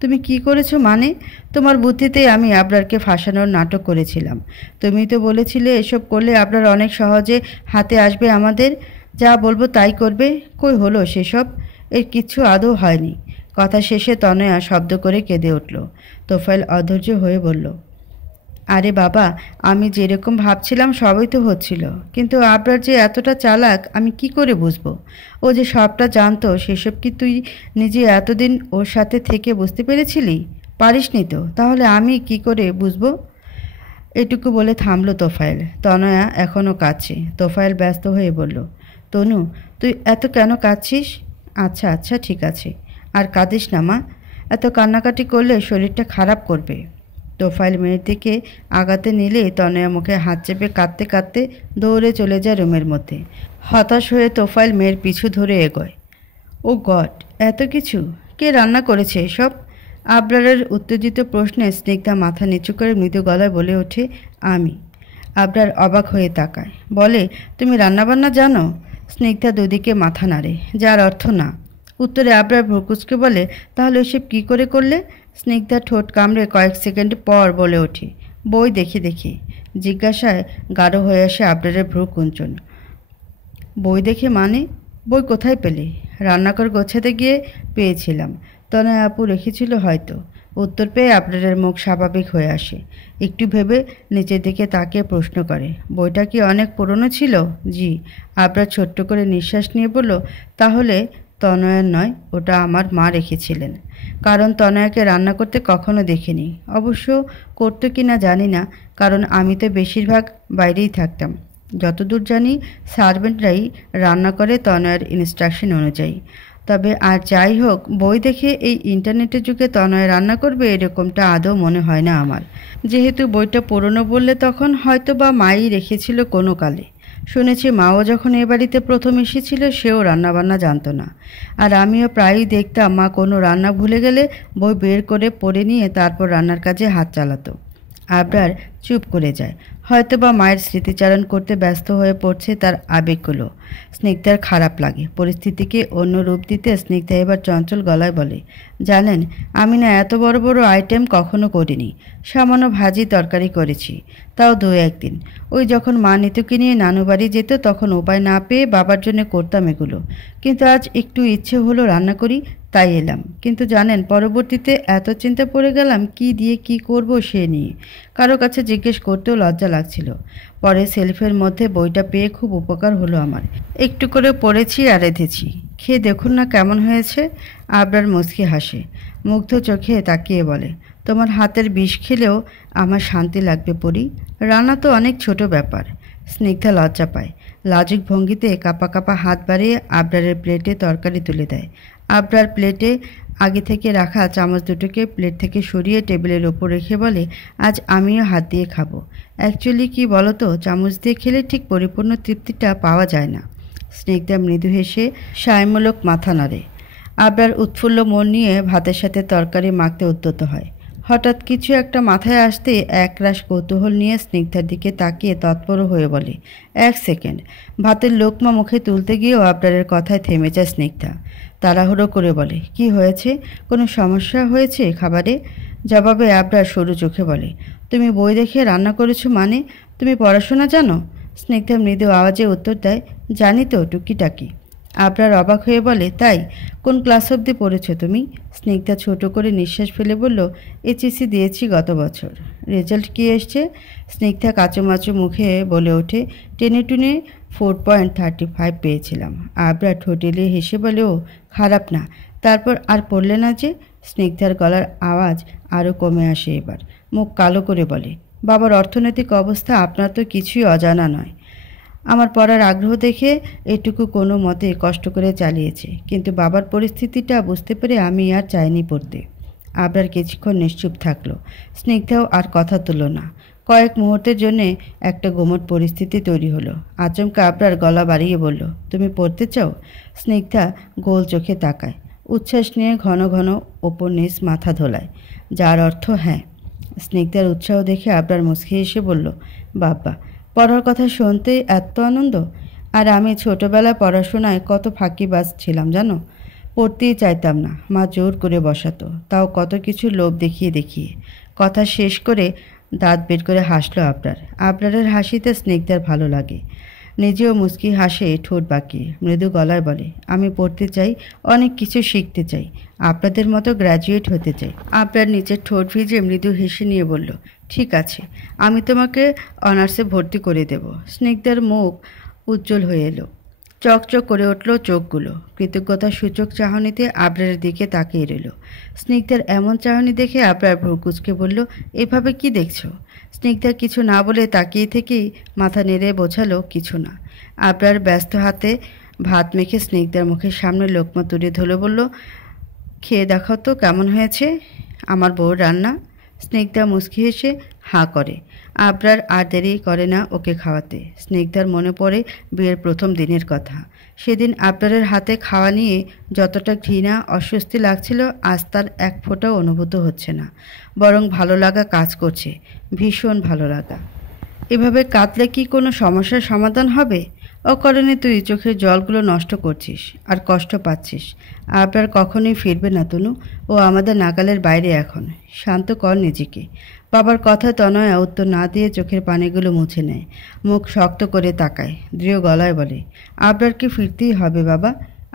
তুমি কি করেছো মানে? তোমার বুদ্ধিতেই আমি আবরারকে ফাঁসানোর নাটক করেছিলাম। তুমি তো বলেছিলে এসব করলে আবরার অনেক সহজে হাতে আসবে আমাদের, যা বলবো তাই করবে। কই হলো সেসব? এর কিচ্ছু আদৌ হয়নি। কথা শেষে তনয়া শব্দ করে কেঁদে উঠল। তোফায়েল অধৈর্য হয়ে বলল, আরে বাবা, আমি যেরকম ভাবছিলাম সবই তো হচ্ছিল, কিন্তু আবরার যে এতটা চালাক আমি কি করে বুঝবো? ও যে সবটা জানতো সেসব কি তুই নিজে এতদিন ওর সাথে থেকে বুঝতে পেরেছিলি? পারিসনি তো, তাহলে আমি কি করে বুঝবো? এটুকু বলে থামলো তোফায়েল। তনয়া এখনও কাঁদছে। তোফায়েল ব্যস্ত হয়ে বলল, তনু, তুই এত কেন কাঁদছিস? আচ্ছা আচ্ছা ঠিক আছে, আর কাঁদিস না মা। এত কান্নাকাটি করলে শরীরটা খারাপ করবে। তোফাইল মেয়ের দিকে আগাতে নিলে তনয়া মুখে হাত চেপে কাঁদতে কাঁদতে দৌড়ে চলে যায় রুমের মধ্যে। হতাশ হয়ে তোফাইল মেয়ের পিছু ধরে এগোয়। ও গড, এত কিছু! কে রান্না করেছে এসব? আবরারের উত্তেজিত প্রশ্নে স্নিগ্ধা মাথা নিচু করে মৃদু গলায় বলে ওঠে, আমি। আবরার অবাক হয়ে তাকায়, বলে, তুমি রান্নাবান্না জানো? স্নিগ্ধা দুদিকে মাথা নাড়ে, যার অর্থ না। উত্তরে আবরার ভ্রুকুচকে বলে, তাহলে এসব কী করে করলে? স্নিগ্ধা ঠোঁট কামড়ে কয়েক সেকেন্ড পর বলে ওঠে, বই দেখে দেখে। জিজ্ঞাসায় গাঢ় হয়ে আসে আবরারের ভ্রু কুঞ্চন। বই দেখে মানে? বই কোথায় পেলে? রান্নাঘর গোছাতে গিয়ে পেয়েছিলাম। তনয় আপু রেখেছিল হয়তো। উত্তর পেয়ে আবরারের মুখ স্বাভাবিক হয়ে আসে। একটু ভেবে নিচের দিকে তাকিয়ে প্রশ্ন করে, বইটা কি অনেক পুরনো ছিল? জি। আবরার ছোট্ট করে নিঃশ্বাস নিয়ে বলল, তাহলে তনয়ের নয়, ওটা আমার মা রেখেছিলেন। কারণ তনয়াকে রান্না করতে কখনো দেখিনি। অবশ্য করতো কি না জানি না, কারণ আমি তো বেশিরভাগ বাইরেই থাকতাম। যতদূর জানি সার্ভেন্টরাই রান্না করে তনয়ের ইনস্ট্রাকশন অনুযায়ী। তবে আর যাই হোক, বই দেখে এই ইন্টারনেটের যুগে তনয় রান্না করবে এরকমটা আদৌ মনে হয় না আমার। যেহেতু বইটা পুরনো বললে তখন হয়তো বা মাই রেখেছিল কোনো কালে। শুনেছি মাও যখন এ বাড়িতে প্রথম এসেছিল সেও রান্নাবান্না জানতো না। আর আমিও প্রায়ই দেখতাম মা কোনো রান্না ভুলে গেলে বই বের করে পড়ে নিয়ে তারপর রান্নার কাজে হাত চালাতো। আবরার চুপ করে যায়। হয়তোবা মায়ের স্মৃতিচারণ করতে ব্যস্ত হয়ে পড়ছে তার আবেগগুলো। স্নিগ্ধার খারাপ লাগে। পরিস্থিতিকে অন্য রূপ দিতে স্নিগ্ধা এবার চঞ্চল গলায় বলে, জানেন, আমি না এত বড় বড় আইটেম কখনো করিনি। সামান্য ভাজি তরকারি করেছি, তাও 2-1 দিন। ওই যখন মা নিতুকে নিয়ে নানু বাড়ি যেত তখন উপায় না পেয়ে বাবার জন্য করতাম এগুলো। কিন্তু আজ একটু ইচ্ছে হলো রান্না করি, তাই এলাম। কিন্তু জানেন, পরবর্তীতে এত চিন্তা পড়ে গেলাম কি দিয়ে কি করব সে নিয়ে। কারো কাছে জিজ্ঞেস করতেও লজ্জা লাগছিল। পরে সেলফের মধ্যে বইটা পেয়ে খুব উপকার হলো আমার। একটু করে পড়েছি আর রেঁধেছি। খেয়ে দেখুন না কেমন হয়েছে। আবরার মুচকি হাসে, মুগ্ধ চোখে তাকিয়ে বলে, তোমার হাতের বিষ খেলেও আমার শান্তি লাগবে পরি। রান্না তো অনেক ছোট ব্যাপার। স্নিগ্ধা লজ্জা পায়। লাজুক ভঙ্গিতে কাঁপা কাঁপা হাত বাড়িয়ে আবরারের প্লেটে তরকারি তুলে দেয়। আবরার প্লেটে আগে থেকে রাখা চামচ দুটোকে প্লেট থেকে সরিয়ে টেবিলের ওপর রেখে বলে, আজ আমিও হাত দিয়ে খাবো। অ্যাকচুয়ালি কি বলতো, চামচ দিয়ে খেলে ঠিক পরিপূর্ণ তৃপ্তিটা পাওয়া যায় না। স্নিগ্ধা মৃদু হেসে সায়মূলক মাথা নাড়ে। আবরার উৎফুল্ল মন নিয়ে ভাতের সাথে তরকারি মাখতে উদ্যত হয়। হঠাৎ কিছু একটা মাথায় আসতে একরাশ কৌতূহল নিয়ে স্নিগ্ধার দিকে তাকিয়ে তৎপর হয়ে বলে, 1 সেকেন্ড। ভাতের লোকমা মুখে তুলতে গিয়েও আবরারের কথায় থেমে যায় স্নিগ্ধা। তাড়াহুড়ো করে বলে, কি হয়েছে? কোনো সমস্যা হয়েছে খাবারে? জবাবে আবরার সরু চোখে বলে, তুমি বই দেখে রান্না করেছো মানে? তুমি পড়াশোনা জানো? স্নিগ্ধা মৃদু আওয়াজে উত্তর দেয়, জানি তো টুকিটাকি। আবরার অবাক হয়ে বলে, তাই? কোন ক্লাস অবধি পড়েছো তুমি? স্নিগ্ধা ছোট করে নিঃশ্বাস ফেলে বলল, এইচএসসি দিয়েছি গত বছর। রেজাল্ট কি এসছে? স্নিগ্ধা কাচুমাচু মুখে বলে ওঠে, টেনে টুনে 4.35 পেয়েছিলাম। আবরার ঠোঁটেলে হেসে বলে, ও খারাপ না। তারপর আর পড়লে না যে? স্নিগ্ধার গলার আওয়াজ আরও কমে আসে এবার। মুখ কালো করে বলে, বাবার অর্থনৈতিক অবস্থা আপনার তো কিছুই অজানা নয়। আমার পড়ার আগ্রহ দেখে এটুকু কোনো মতে কষ্ট করে চালিয়েছে, কিন্তু বাবার পরিস্থিতিটা বুঝতে পেরে আমি আর চাইনি পড়তে। আবরার কিছুক্ষণ নিশ্চুপ থাকলো। স্নিগ্ধাও আর কথা তুলল না। কয়েক মুহূর্তের জন্যে একটা গোমট পরিস্থিতি তৈরি হলো। আচমকা আবরার গলা বাড়িয়ে বলল, তুমি পড়তে চাও? স্নিগ্ধা গোল চোখে তাকায়। উচ্ছ্বাস নিয়ে ঘন ঘন ওপর নিচ মাথা ধোলায়, যার অর্থ হ্যাঁ। স্নিগ্ধার উৎসাহ দেখে আবরার মুচকি এসে বলল, বাবা, পড়ার কথা শুনতেই এত আনন্দ? আর আমি ছোটবেলায় পড়াশোনায় কত ফাঁকিবাজ ছিলাম জানো। পড়তেই চাইতাম না, মা জোর করে বসাতো, তাও কত কিছু লোভ দেখিয়ে দেখিয়ে। কথা শেষ করে দাঁত বের করে হাসলো আবরার। আবরারের হাসিতে স্নিগ্ধার ভালো লাগে। নিজেও মুচকি হাসে ঠোঁট বাঁকিয়ে। মৃদু গলায় বলে, আমি পড়তে চাই, অনেক কিছু শিখতে চাই, আপনাদের মতো গ্র্যাজুয়েট হতে চাই। আবরার নিচের ঠোঁট ভিজে মৃদু হেসে নিয়ে বলল, ঠিক আছে, আমি তোমাকে অনার্সে ভর্তি করে দেব। স্নিগ্ধার মুখ উজ্জ্বল হয়ে এলো। চকচক করে উঠল চোখগুলো। কৃতজ্ঞতার সূচক চাহনিতে আবরারের দিকে তাকিয়ে রইল। স্নিগ্ধার এমন চাহনি দেখে আবরার ভ্রু কুঁচকে বলল, এভাবে কি দেখছো? স্নিগ্ধা কিছু না বলে তাকিয়ে থেকেই মাথা নেড়ে বোঝালো, কিছু না। আবরার ব্যস্ত হাতে ভাত মেখে স্নিগ্ধার মুখের সামনে লোকমা তুলে ধরে বলল, খেয়ে দেখাও তো কেমন হয়েছে আমার বউর রান্না। স্নিগ্ধা মুচকি হেসে হাঁ করে। আবরার আর দেরি করে না ওকে খাওয়াতে। স্নিগ্ধার মনে পড়ে বিয়ের প্রথম দিনের কথা। সেদিন আবরারের হাতে খাওয়া নিয়ে যতটা ঘৃণা অস্বস্তি লাগছিল, আজ তার এক ফোঁটাও অনুভূত হচ্ছে না, বরং ভালো লাগা কাজ করছে, ভীষণ ভালো লাগা। এভাবে কাঁদলে কি কোনো সমস্যার সমাধান হবে? অকারণে তুই চোখের জলগুলো নষ্ট করছিস আর কষ্ট পাচ্ছিস। আবরার কখনোই ফিরবে না তনু, ও আমাদের নাগালের বাইরে এখন। শান্ত কর নিজেকে। বাবার কথা তনয়া উত্তর না দিয়ে চোখের পানিগুলো মুছে নেয়, মুখ শক্ত করে তাকায়, দৃঢ় গলায় বলে, আবরারকে ফিরতেই হবে বাবা,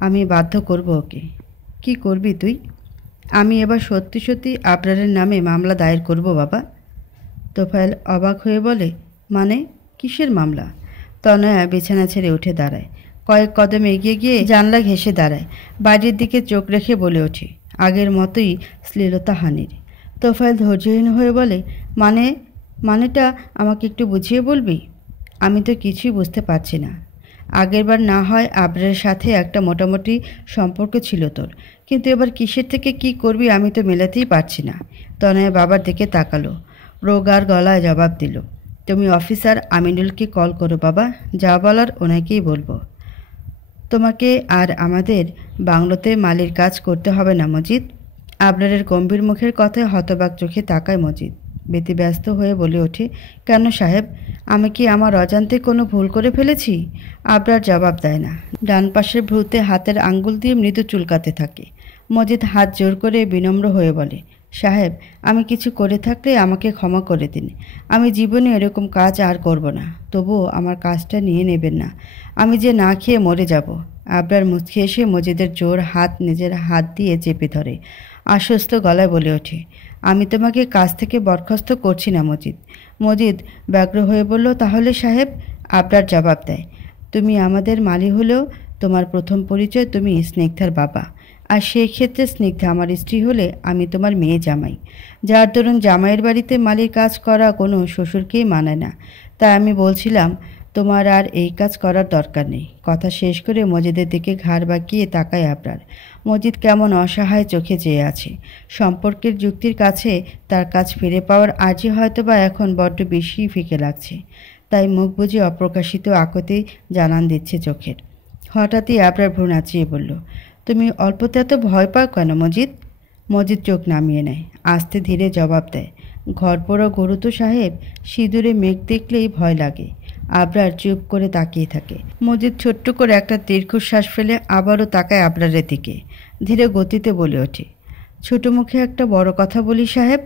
আমি বাধ্য করব ওকে। কি করবি তুই? আমি এবার সত্যি সত্যি আবরারের নামে মামলা দায়ের করব বাবা। তোফায়েল অবাক হয়ে বলে, মানে কিসের মামলা? তনয়া বিছানা ছেড়ে উঠে দাঁড়ায়, কয়েক কদম এগিয়ে গিয়ে জানলা ঘেঁষে দাঁড়ায়, বাড়ির দিকে চোখ রেখে বলে ওঠে, আগের মতোই শ্লীলতাহানির। তোফায়েল ধৈর্যহীন হয়ে বলে, মানেটা আমাকে একটু বুঝিয়ে বলবি? আমি তো কিছুই বুঝতে পারছি না। আগেরবার না হয় আবরারের সাথে একটা মোটামুটি সম্পর্ক ছিল তোর, কিন্তু এবার কিসের থেকে কি করবি আমি তো মেলাতেই পারছি না। তনয়া বাবার দিকে তাকালো, রোগার গলায় জবাব দিল, তুমি অফিসার আমিনুলকে কল করো বাবা, যা বলার ওনাকেই বলবো। তোমাকে আর আমাদের বাংলোতে মালির কাজ করতে হবে না মজিদ। আবরারের গম্ভীর মুখের কথায় হতবাক চোখে তাকায় মজিদ। ব্যতিব্যস্ত হয়ে বলে ওঠে, কেন সাহেব, আমি কি আমার অজান্তে কোনো ভুল করে ফেলেছি? আবরার জবাব দেয় না, ডান পাশের ভ্রুতে হাতের আঙ্গুল দিয়ে মৃদু চুলকাতে থাকে। মজিদ হাত জোর করে বিনম্র হয়ে বলে, সাহেব, আমি কিছু করে থাকলে আমাকে ক্ষমা করে দিন। আমি জীবনে এরকম কাজ আর করব না, তবুও আমার কাজটা নিয়ে নেবেন না। আমি যে না খেয়ে মরে যাব। আবরার মুচকি এসে মজিদের জোর হাত নিজের হাত দিয়ে চেপে ধরে আশ্বস্ত গলায় বলে ওঠে, আমি তোমাকে কাজ থেকে বরখাস্ত করছি না মজিদ। মজিদ ব্যগ্র হয়ে বলল, তাহলে সাহেব? আবরার জবাব দেয়, তুমি আমাদের মালি হলেও তোমার প্রথম পরিচয় তুমি স্নিগ্ধার বাবা, আর সেই ক্ষেত্রে স্নিগ্ধা আমার স্ত্রী হলে আমি তোমার মেয়ে জামাই। যার দরুন জামাইয়ের বাড়িতে মালির কাজ করা কোনো শ্বশুরকেই মানায় না। তাই আমি বলছিলাম তোমার আর এই কাজ করার দরকার নেই। কথা শেষ করে মজিদের দিকে ঘাড় বাঁকিয়ে তাকায় আবরার। মজিদ কেমন অসহায় চোখে চেয়ে আছে। সম্পর্কের যুক্তির কাছে তার কাজ ফিরে পাওয়ার আজই হয়তোবা এখন বড্ড বেশি ফিকে লাগছে। তাই মুখ বুজে অপ্রকাশিত আকুতি জানান দিচ্ছে চোখের। হঠাৎই আবরার ভ্রু নাচিয়ে বলল, তুমি অল্পতে এত ভয় পাও কেন মজিদ? মজিদ চোখ নামিয়ে নেয়, আস্তে ধীরে জবাব দেয়, ঘরপোড়া গরু তো সাহেব, সিঁদুরে মেঘ দেখলেই ভয় লাগে। আবরার চুপ করে তাকিয়ে থাকে। মজিদ ছোট্ট করে একটা দীর্ঘশ্বাস ফেলে আবারও তাকায় আবরারের দিকে। ধীরে গতিতে বলে ওঠে, ছোট মুখে একটা বড় কথা বলি সাহেব,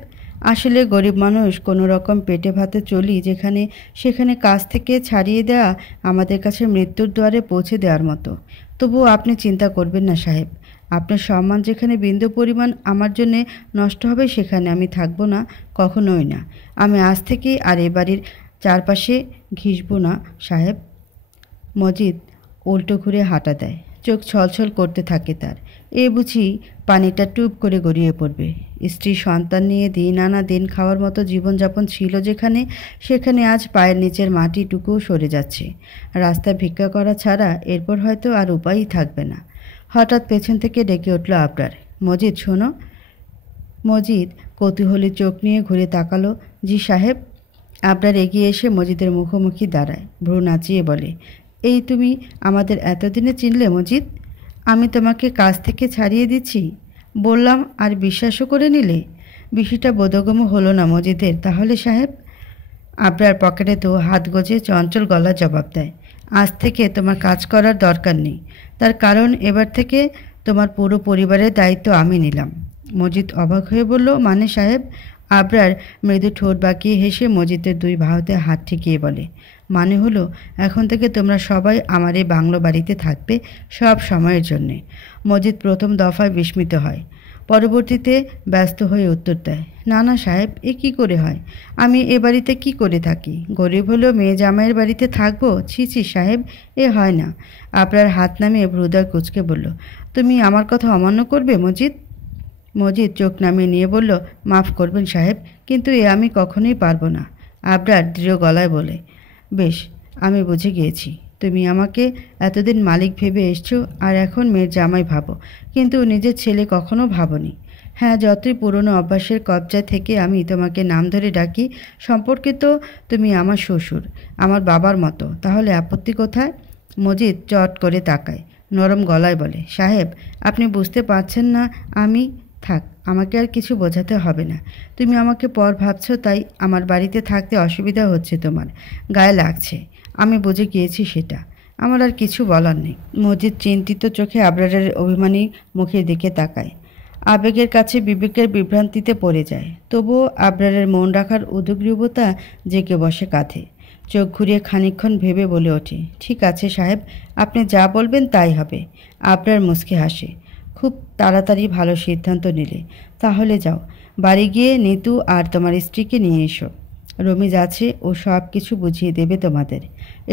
আসলে গরিব মানুষ কোনো রকম পেটে ভাতে চলি যেখানে সেখানে কাজ থেকে ছাড়িয়ে দেওয়া আমাদের কাছে মৃত্যুর দুয়ারে পৌঁছে দেওয়ার মতো। তবুও আপনি চিন্তা করবেন না সাহেব, আপনার সম্মান যেখানে বিন্দু পরিমাণ আমার জন্যে নষ্ট হবে সেখানে আমি থাকবো না, কখনোই না। আমি আজ থেকেই আর এ বাড়ির চারপাশে ঘিসব না সাহেব। মজিদ উল্টো ঘুরে হাঁটা দেয়, চোখ ছলছল করতে থাকে তার। এ বুঝি পানিটা টুপ করে গড়িয়ে পড়বে। স্ত্রী সন্তান নিয়ে দিন আনা দিন খাওয়ার মতো জীবনযাপন ছিল যেখানে, সেখানে আজ পায়ের নিচের মাটিটুকুও সরে যাচ্ছে। রাস্তায় ভিক্ষা করা ছাড়া এরপর হয়তো আর উপায়ই থাকবে না। হঠাৎ পেছন থেকে ডেকে উঠল আবরার, মজিদ শোনো। মজিদ কৌতূহলী চোখ নিয়ে ঘুরে তাকালো, জি সাহেব। আবরার এগিয়ে এসে মজিদের মুখোমুখি দাঁড়ায়, ভ্রু নাচিয়ে বলে, এই তুমি আমাদের এতদিনে চিনলে মজিদ? আমি তোমাকে কাজ থেকে ছাড়িয়ে দিচ্ছি বললাম আর বিশ্বাসও করে নিলে? বিষয়টা বোধগম্য হলো না মজিদের তাহলে সাহেব? আবরার পকেটে তো হাত গজে চঞ্চল গলা জবাব দেয়, আজ থেকে তোমার কাজ করার দরকার নেই। তার কারণ এবার থেকে তোমার পুরো পরিবারের দায়িত্ব আমি নিলাম। মজিদ অবাক হয়ে বলল, মানে সাহেব? আবরার মৃদু ঠোঁট বাঁকিয়ে হেসে মজিদের দুই বাহুতে হাত ঠেকিয়ে বলে, মানে হলো এখন থেকে তোমরা সবাই আমার এই বাংলো বাড়িতে থাকবে সব সময়ের জন্যে। মজিদ প্রথম দফায় বিস্মিত হয়, পরবর্তীতে ব্যস্ত হয়ে উত্তর দেয়, না না সাহেব, এ কী করে হয়? আমি এ বাড়িতে কী করে থাকি? গরিব হলেও মেয়ে জামাইয়ের বাড়িতে থাকবো? ছি ছি সাহেব, এ হয় না। আপনার হাত নামিয়ে ভ্রুদয় কুচকে বলল, তুমি আমার কথা অমান্য করবে মজিদ? মজিদ চোখ নামিয়ে নিয়ে বলল, মাফ করবেন সাহেব, কিন্তু এ আমি কখনোই পারবো না। আবরার দৃঢ় গলায় বলে, বেশ, আমি বুঝে গিয়েছি। তুমি আমাকে এতদিন মালিক ভেবে এসছো আর এখন মেয়ের জামাই ভাবো, কিন্তু নিজের ছেলে কখনো ভাবনি। হ্যাঁ, যতই পুরনো অভ্যাসের কবজায় থেকে আমি তোমাকে নাম ধরে ডাকি, সম্পর্কে তো তুমি আমার শ্বশুর, আমার বাবার মতো। তাহলে আপত্তি কোথায়? মজিদ চট করে তাকায়, নরম গলায় বলে, সাহেব, আপনি বুঝতে পারছেন না আমি। থাক, আমাকে আর কিছু বোঝাতে হবে না। তুমি আমাকে পর ভাবছো, তাই আমার বাড়িতে থাকতে অসুবিধা হচ্ছে, তোমার গায়ে লাগছে। আমি বুঝে গিয়েছি সেটা। আমার আর কিছু বলার নেই। মজিদ চিন্তিত চোখে আবরারের অভিমানী মুখের দিকে তাকায়। আবেগের কাছে বিবেকের বিভ্রান্তিতে পড়ে যায়। তবুও আবরারের মন রাখার উদগ্রীবতা জেগে বসে কাঁধে। চোখ ঘুরিয়ে খানিকক্ষণ ভেবে বলে ওঠে, ঠিক আছে সাহেব, আপনি যা বলবেন তাই হবে। আবরার মুচকি হাসে। খুব তাড়াতাড়ি ভালো সিদ্ধান্ত নিলে। তাহলে যাও, বাড়ি গিয়ে নিতু আর তোমার স্ত্রীকে নিয়ে এসো। রমিজ আছে, ও সব কিছু বুঝিয়ে দেবে তোমাদের।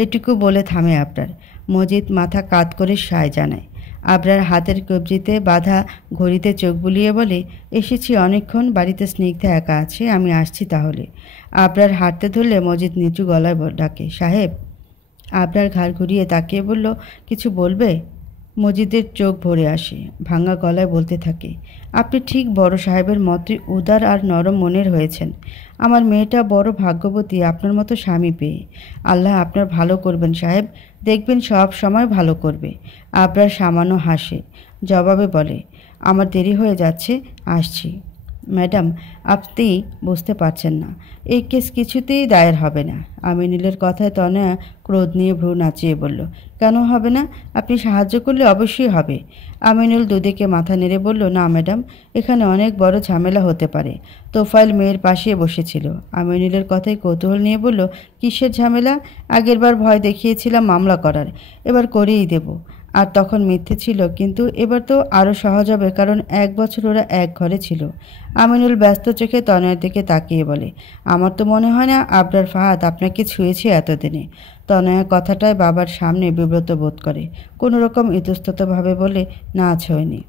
এটুকু বলে থামে আবরার। মজিদ মাথা কাত করে সায় জানায়। আবরার হাতের কবজিতে বাঁধা ঘড়িতে চোখ বুলিয়ে বলে, এসেছি অনেকক্ষণ, বাড়িতে স্নিগ্ধা একা আছে, আমি আসছি তাহলে। আবরার হাঁটতে ধরলে মজিদ নিচু গলায় ডাকে, সাহেব। আবরার ঘাড় ঘুরিয়ে তাকিয়ে বলল, কিছু বলবে? মজিদের চোখ ভরে আসে, ভাঙা গলায় বলতে থাকে, আপনি ঠিক বড় সাহেবের মতোই উদার আর নরম মনের হয়েছেন। আমার মেয়েটা বড় ভাগ্যবতী আপনার মতো স্বামী পেয়ে। আল্লাহ আপনার ভালো করবেন সাহেব, দেখবেন সব সময় ভালো করবে। আবরার সামান্য হাসে, জবাবে বলে, আমার দেরি হয়ে যাচ্ছে, আসছি। ম্যাডাম, আপনি বুঝতে পারছেন না, এই কেস কিছুতেই দায়ের হবে না। আমিনুলের কথায় তনয়া ক্রোধ নিয়ে ভ্রু নাচিয়ে বলল, কেন হবে না? আপনি সাহায্য করলে অবশ্যই হবে। আমিনুল দুদিকে মাথা নেড়ে বলল, না ম্যাডাম, এখানে অনেক বড় ঝামেলা হতে পারে। তোফাইল মেয়ের পাশে বসেছিল। আমিনুলের কথায় কৌতূহল নিয়ে বলল, কিসের ঝামেলা? আগেরবার ভয় দেখিয়েছিলাম মামলা করার, এবার করেই দেব। আর তখন মিথ্যে ছিল, কিন্তু এবার তো আরও সহজ হবে, কারণ 1 বছর ওরা এক ঘরে ছিল। আমিনুল ব্যস্ত চোখে তনয়ের দিকে তাকিয়ে বলে, আমার তো মনে হয় না আবরার ফাহাদ আপনাকে ছুঁয়েছে এতদিনে। তনয়া কথাটায় বাবার সামনে বিব্রত বোধ করে, কোনো রকম ইতস্ততভাবে বলে, না ছোঁয়নি।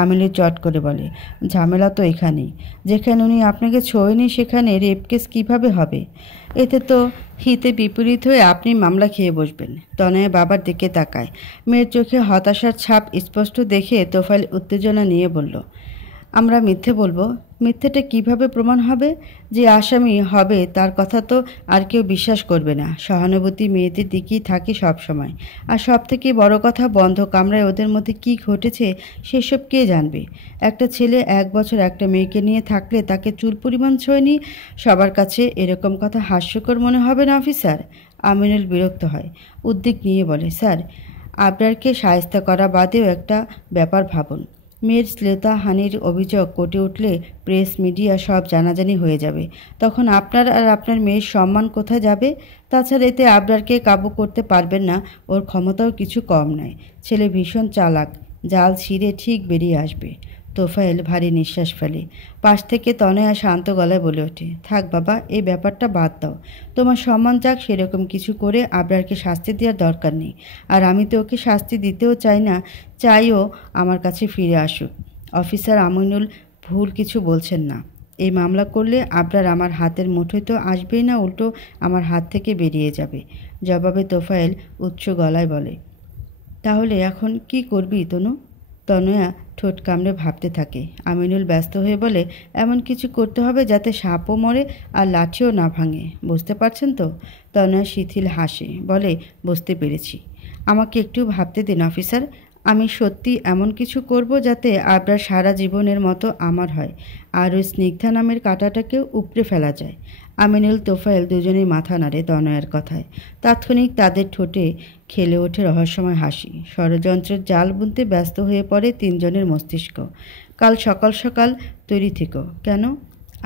আমিনুল চট করে বলে, ঝামেলা তো এখানেই। যেখানে উনি আপনাকে ছোঁয়নি সেখানে রেপ কেস কীভাবে হবে? এতে তো হিতে বিপরীত হয়ে আপনি মামলা খেয়ে বসবেন। তনয়া বাবার দিকে তাকায়। মেয়ের চোখে হতাশার ছাপ স্পষ্ট দেখে তোফাইল উত্তেজনা নিয়ে বলল, আমরা মিথ্যে বলবো? মিথ্যেটা কিভাবে প্রমাণ হবে? যে আসামি হবে তার কথা তো আর কেউ বিশ্বাস করবে না। সহানুভূতি মেয়েদের দিকেই থাকে সব সময়। আর সব থেকে বড় কথা, বন্ধ কামরায় ওদের মধ্যে কি ঘটেছে সেসব কে জানবে? একটা ছেলে 1 বছর একটা মেয়েকে নিয়ে থাকলে তাকে চুল পরিমাণ ছোঁয়নি, সবার কাছে এরকম কথা হাস্যকর মনে হবে না অফিসার? আমিনুল বিরক্ত হয়, উদ্বেগ নিয়ে বলে, স্যার, আবরারকে শায়েস্তা করা বাদেও একটা ব্যাপার ভাবুন। মেয়ের শ্লীলতাহানির অভিযোগ কোর্টে উঠলে প্রেস মিডিয়া সব জানাজানি হয়ে যাবে। তখন আপনার আর আপনার মেয়ের সম্মান কোথায় যাবে? তাছাড়া এতে আবরারকে কাবু করতে পারবেন না, ওর ক্ষমতাও কিছু কম নয়। ছেলে ভীষণ চালাক, জাল ছিঁড়ে ঠিক বেরিয়ে আসবে। তোফায়েল ভারী নিঃশ্বাস ফেলে। পাশ থেকে তনয়া শান্ত গলায় বলে ওঠে, থাক বাবা, এই ব্যাপারটা বাদ দাও। তোমার সম্মান যাক সেরকম কিছু করে আবরারকে শাস্তি দেওয়ার দরকার নেই। আর আমি তো ওকে শাস্তি দিতেও চাই না, চাইও আমার কাছে ফিরে আসুক। অফিসার আমিনুল ভুল কিছু বলছেন না। এই মামলা করলে আবরার আমার হাতের মুঠোয় তো আসবেই না, উল্টো আমার হাত থেকে বেরিয়ে যাবে। জবাবে তোফায়েল উচ্চ গলায় বলে, তাহলে এখন কি করবি তনু? তনয়া ঠোঁট কামড়ে ভাবতে থাকে। আমিনুল ব্যস্ত হয়ে বলে, এমন কিছু করতে হবে যাতে সাপও মরে আর লাঠিও না ভাঙে, বুঝতে পারছেন তো? তনয়া শিথিল হাসে, বলে, বুঝতে পেরেছি। আমাকে একটু ভাবতে দিন অফিসার। আমি সত্যি এমন কিছু করব যাতে আবরার সারা জীবনের মতো আমার হয়, আর ওই স্নিগ্ধা নামের কাঁটাটাকেও উপড়ে ফেলা যায়। আমিনুল তোফায়েল দুজনেই মাথা নাড়ে তনয়ার কথায়। তাৎক্ষণিক তাদের ঠোঁটে খেলে ওঠে রহস্যময় হাসি। ষড়যন্ত্রের জাল বুনতে ব্যস্ত হয়ে পড়ে তিনজনের মস্তিষ্ক। কাল সকাল সকাল তৈরি থেকো। কেন?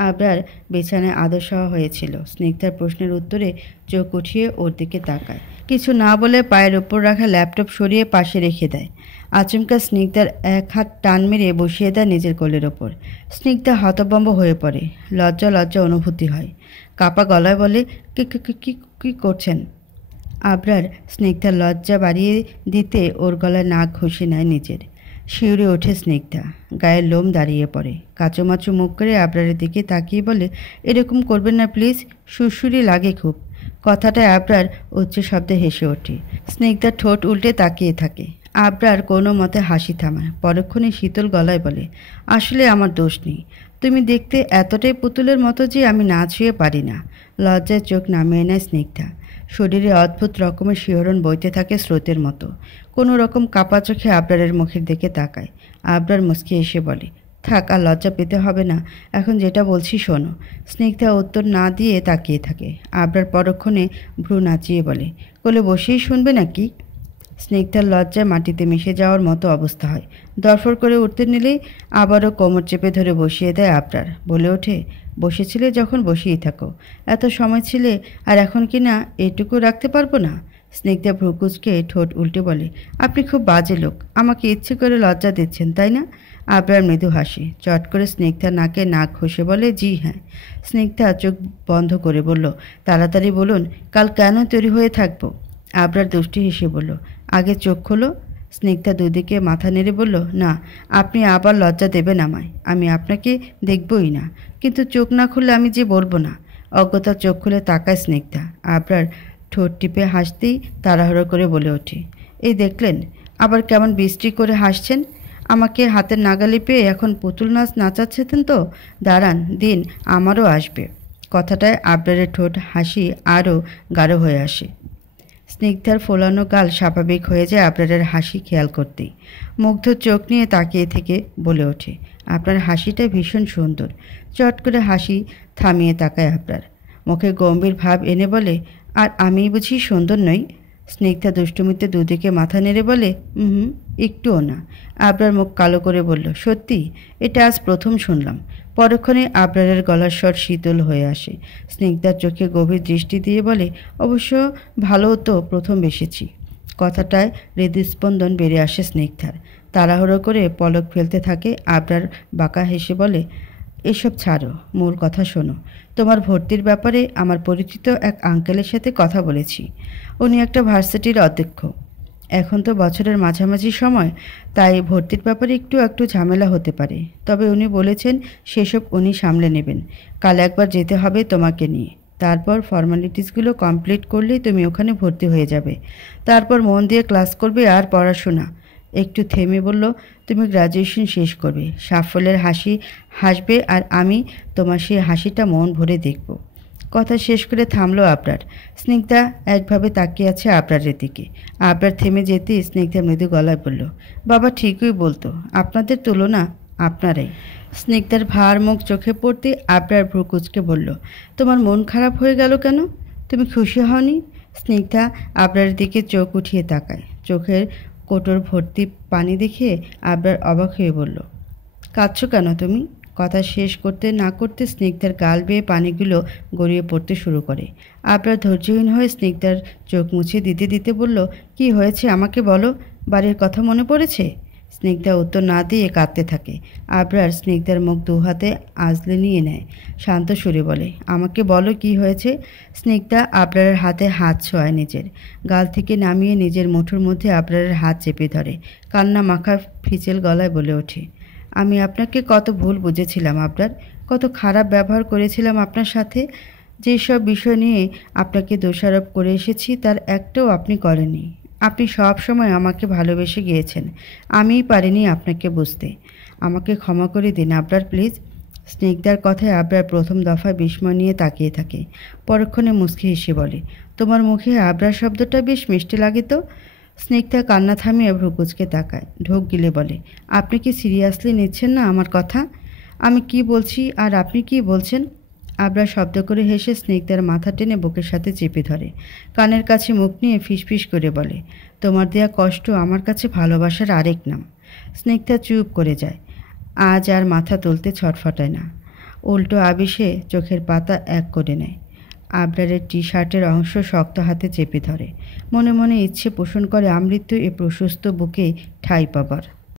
আবরার বিছানায় আদশাওয়া হয়েছিল। স্নিগ্ধার প্রশ্নের উত্তরে চোখ উঠিয়ে ওর দিকে তাকায়। কিছু না বলে পায়ের ওপর রাখা ল্যাপটপ সরিয়ে পাশে রেখে দেয়। আচমকা স্নিগ্ধার এক হাত টান মেরে বসিয়ে দেয় নিজের কোলের ওপর। স্নিগ্ধা হতভম্ব হয়ে পড়ে। লজ্জা লজ্জা অনুভূতি হয়। কাপা গলায় বলে, কি কি কি করছেন? আবরার স্নিগ্ধার লজ্জা বাড়িয়ে দিতে ওর গলায় নাক ঘষে নেয় নিজের। শিউরে ওঠে স্নিগ্ধা, গায়ের লোম দাঁড়িয়ে পড়ে। কাচুমাচু মুখ করে আবরারের দিকে তাকিয়ে বলে, এরকম করবেন না প্লিজ, সুরসুরি লাগে খুব। কথাটায় আবরার উচ্চ শব্দে হেসে ওঠে। স্নিগ্ধার ঠোঁট উল্টে তাকিয়ে থাকে। আবরার কোনো মতে হাসি থামায়, পরক্ষণে শীতল গলায় বলে, আসলে আমার দোষ নেই। তুমি দেখতে এতটাই পুতুলের মতো যে আমি না ছুঁয়ে পারি না। লজ্জায় চোখ নামিয়ে নেয় স্নিগ্ধা। শরীরে অদ্ভুত রকমের শিহরণ বইতে থাকে স্রোতের মতো। কোনো রকম কাপা চোখে আবরারের মুখের দিকে তাকায়। আবরার মুচকি এসে বলে, থাক, আর লজ্জা পেতে হবে না, এখন যেটা বলছি শোনো। স্নিগ্ধা উত্তর না দিয়ে তাকিয়ে থাকে। আবরার পরক্ষণে ভ্রু নাচিয়ে বলে, কোলে বসেই শুনবে নাকি? স্নিগ্ধার লজ্জায় মাটিতে মিশে যাওয়ার মতো অবস্থা হয়। দরফর করে উঠতে নিলেই আবারও কোমর চেপে ধরে বসিয়ে দেয় আবরার। বলে ওঠে, বসেছিলে যখন বসেই থাকো। এত সময় ছিলে, আর এখন কি না এটুকু রাখতে পারবো না? স্নিগ্ধা ভ্রুকুচকে ঠোঁট উল্টে বলে, আপনি খুব বাজে লোক, আমাকে ইচ্ছে করে লজ্জা দিচ্ছেন তাই না? আবরার মৃদু হাসি। চট করে স্নিগ্ধা নাকে নাক ঘষে বলে, জি হ্যাঁ। স্নিগ্ধা চোখ বন্ধ করে বলল, তাড়াতাড়ি বলুন, কাল কেন তৈরি হয়ে থাকবো? আবরার দুষ্টি হেসে বলল, আগে চোখ খোলো। স্নিগ্ধা দুদিকে মাথা নেড়ে বলল, না, আপনি আবার লজ্জা দেবেন আমায়, আমি আপনাকে দেখবই না। কিন্তু চোখ না খুললে আমি যে বলবো না। অজ্ঞতা চোখ খুলে তাকায় স্নিগ্ধা। আবরার ঠোঁট টিপে হাসতেই তাড়াহুড়ো করে বলে ওঠে, এই দেখলেন, আবার কেমন বিশ্রী করে হাসছেন। আমাকে হাতের নাগালে পেয়ে এখন পুতুল নাচ নাচাচ্ছেন তো? দাঁড়ান, দিন আমারও আসবে। কথাটায় আবরারের ঠোঁট হাসি আরও গাঢ় হয়ে আসে। স্নিগ্ধার ফোলানো গাল স্বাভাবিক হয়ে যায় আবরারের হাসি খেয়াল করতেই। মুগ্ধ চোখ নিয়ে তাকিয়ে থেকে বলে ওঠে, আপনার হাসিটা ভীষণ সুন্দর। চট করে হাসি থামিয়ে তাকায় আবরার। মুখে গম্ভীর ভাব এনে বলে, আর আমি বুঝি সুন্দর নই? স্নিগ্ধা দুষ্টুমিতে দুদিকে মাথা নেড়ে বলে, হুম, একটুও না। আবরার মুখ কালো করে বলল, সত্যি? এটা আজ প্রথম শুনলাম। পরক্ষণে আবরারের গলার স্বর শীতল হয়ে আসে। স্নিগ্ধার চোখে গভীর দৃষ্টি দিয়ে বলে, অবশ্য ভালো তো প্রথম বেসেছি। কথাটায় হৃদস্পন্দন বেড়ে আসে স্নিগ্ধার। তাড়াহুড়ো করে পলক ফেলতে থাকে। আবরার বাঁকা হেসে বলে, এসব ছাড়ো, মূল কথা শোনো। তোমার ভর্তির ব্যাপারে আমার পরিচিত এক আঙ্কেলের সাথে কথা বলেছি। উনি একটা ভার্সিটির অধ্যক্ষ। এখন তো বছরের মাঝামাঝি সময়, তাই ভর্তির ব্যাপারে একটু ঝামেলা হতে পারে। তবে উনি বলেছেন সেসব উনি সামলে নেবেন। কাল একবার যেতে হবে তোমাকে নিয়ে। তারপর ফর্মালিটিসগুলো কমপ্লিট করলেই তুমি ওখানে ভর্তি হয়ে যাবে। তারপর মন দিয়ে ক্লাস করবে আর পড়াশোনা। একটু থেমে বলল, তুমি গ্র্যাজুয়েশন শেষ করবে, সাফল্যের হাসি হাসবে, আর আমি তোমার সেই হাসিটা মন ভরে দেখব। কথা শেষ করে থামলো আবরার। স্নিগ্ধা একভাবে তাকিয়ে আছে আবরারের দিকে। আবরার থেমে যেতেই স্নিগ্ধা মৃদু গলায় বলল, বাবা ঠিকই বলতো, আপনাদের তুলনা আপনারাই। স্নিগ্ধার ভার মুখ চোখে পড়তে আবরার ভ্রু কুঁচকে বলল, তোমার মন খারাপ হয়ে গেল কেন? তুমি খুশি হওনি? স্নিগ্ধা আবরারের দিকে চোখ উঠিয়ে তাকায়। চোখের কোটর ভর্তি পানি দেখে আবরার অবাক হয়ে বলল, কাঁদছো কেন তুমি? কথা শেষ করতে না করতে স্নিগ্ধার গাল বেয়ে পানিগুলো গড়িয়ে পড়তে শুরু করে। আবরার ধৈর্যহীন হয়ে স্নিগ্ধার চোখ মুছে দিতে দিতে বলল, কি হয়েছে আমাকে বলো, বাড়ির কথা মনে পড়েছে? স্নিগ্ধা উত্তর না দিয়ে কাঁদতে থাকে। আবরার স্নিগ্ধার মুখ দু হাতে আঁচলে নিয়ে নেয়। শান্ত সুরে বলে, আমাকে বলো কি হয়েছে? স্নিগ্ধা আবরারের হাতে হাত ছোঁয়ায় নিজের। গাল থেকে নামিয়ে নিজের মুঠোর মধ্যে আবরারের হাত চেপে ধরে। কান্না মাখা ফিচেল গলায় বলে ওঠে, আমি আপনাকে কত ভুল বুঝেছিলাম আবরার, কত খারাপ ব্যবহার করেছিলাম আপনার সাথে। যেসব বিষয় নিয়ে আপনাকে দোষারোপ করে এসেছি তার একটাও আপনি করেননি। আপনি সব সময় আমাকে ভালোবেসে গিয়েছেন, আমিই পারিনি আপনাকে বুঝতে। আমাকে ক্ষমা করে দিন আবরার, প্লিজ। স্নিগ্ধার কথায় আবরার প্রথম দফায় বিস্ময় নিয়ে তাকিয়ে থাকে। পরক্ষণে মুচকি হেসে বলে, তোমার মুখে আবরার শব্দটা বেশ মিষ্টি লাগে তো। স্নিগ্ধা কান্না থামিয়ে ভ্রুকুচকে তাকায়। ঢোক গিলে বলে, আপনি কি সিরিয়াসলি নিচ্ছেন না আমার কথা? আমি কি বলছি আর আপনি কি বলছেন? আবরার শব্দ করে হেসে স্নিগ্ধার মাথা টেনে বুকের সাথে চেপে ধরে। কানের কাছে মুখ নিয়ে ফিসফিস করে বলে, তোমার দেয়া কষ্ট আমার কাছে ভালোবাসার আরেক নাম। স্নিগ্ধা চুপ করে যায়। আজ আর মাথা তুলতে ছটফটায় না, উল্টো আবেশে চোখের পাতা এক করে নেয়। আবরারের টি শার্টের অংশ শক্ত হাতে চেপে ধরে। মনে মনে ইচ্ছে পোষণ করে আমৃত্যু এ প্রশস্ত বুকে ঠাঁই পাবার।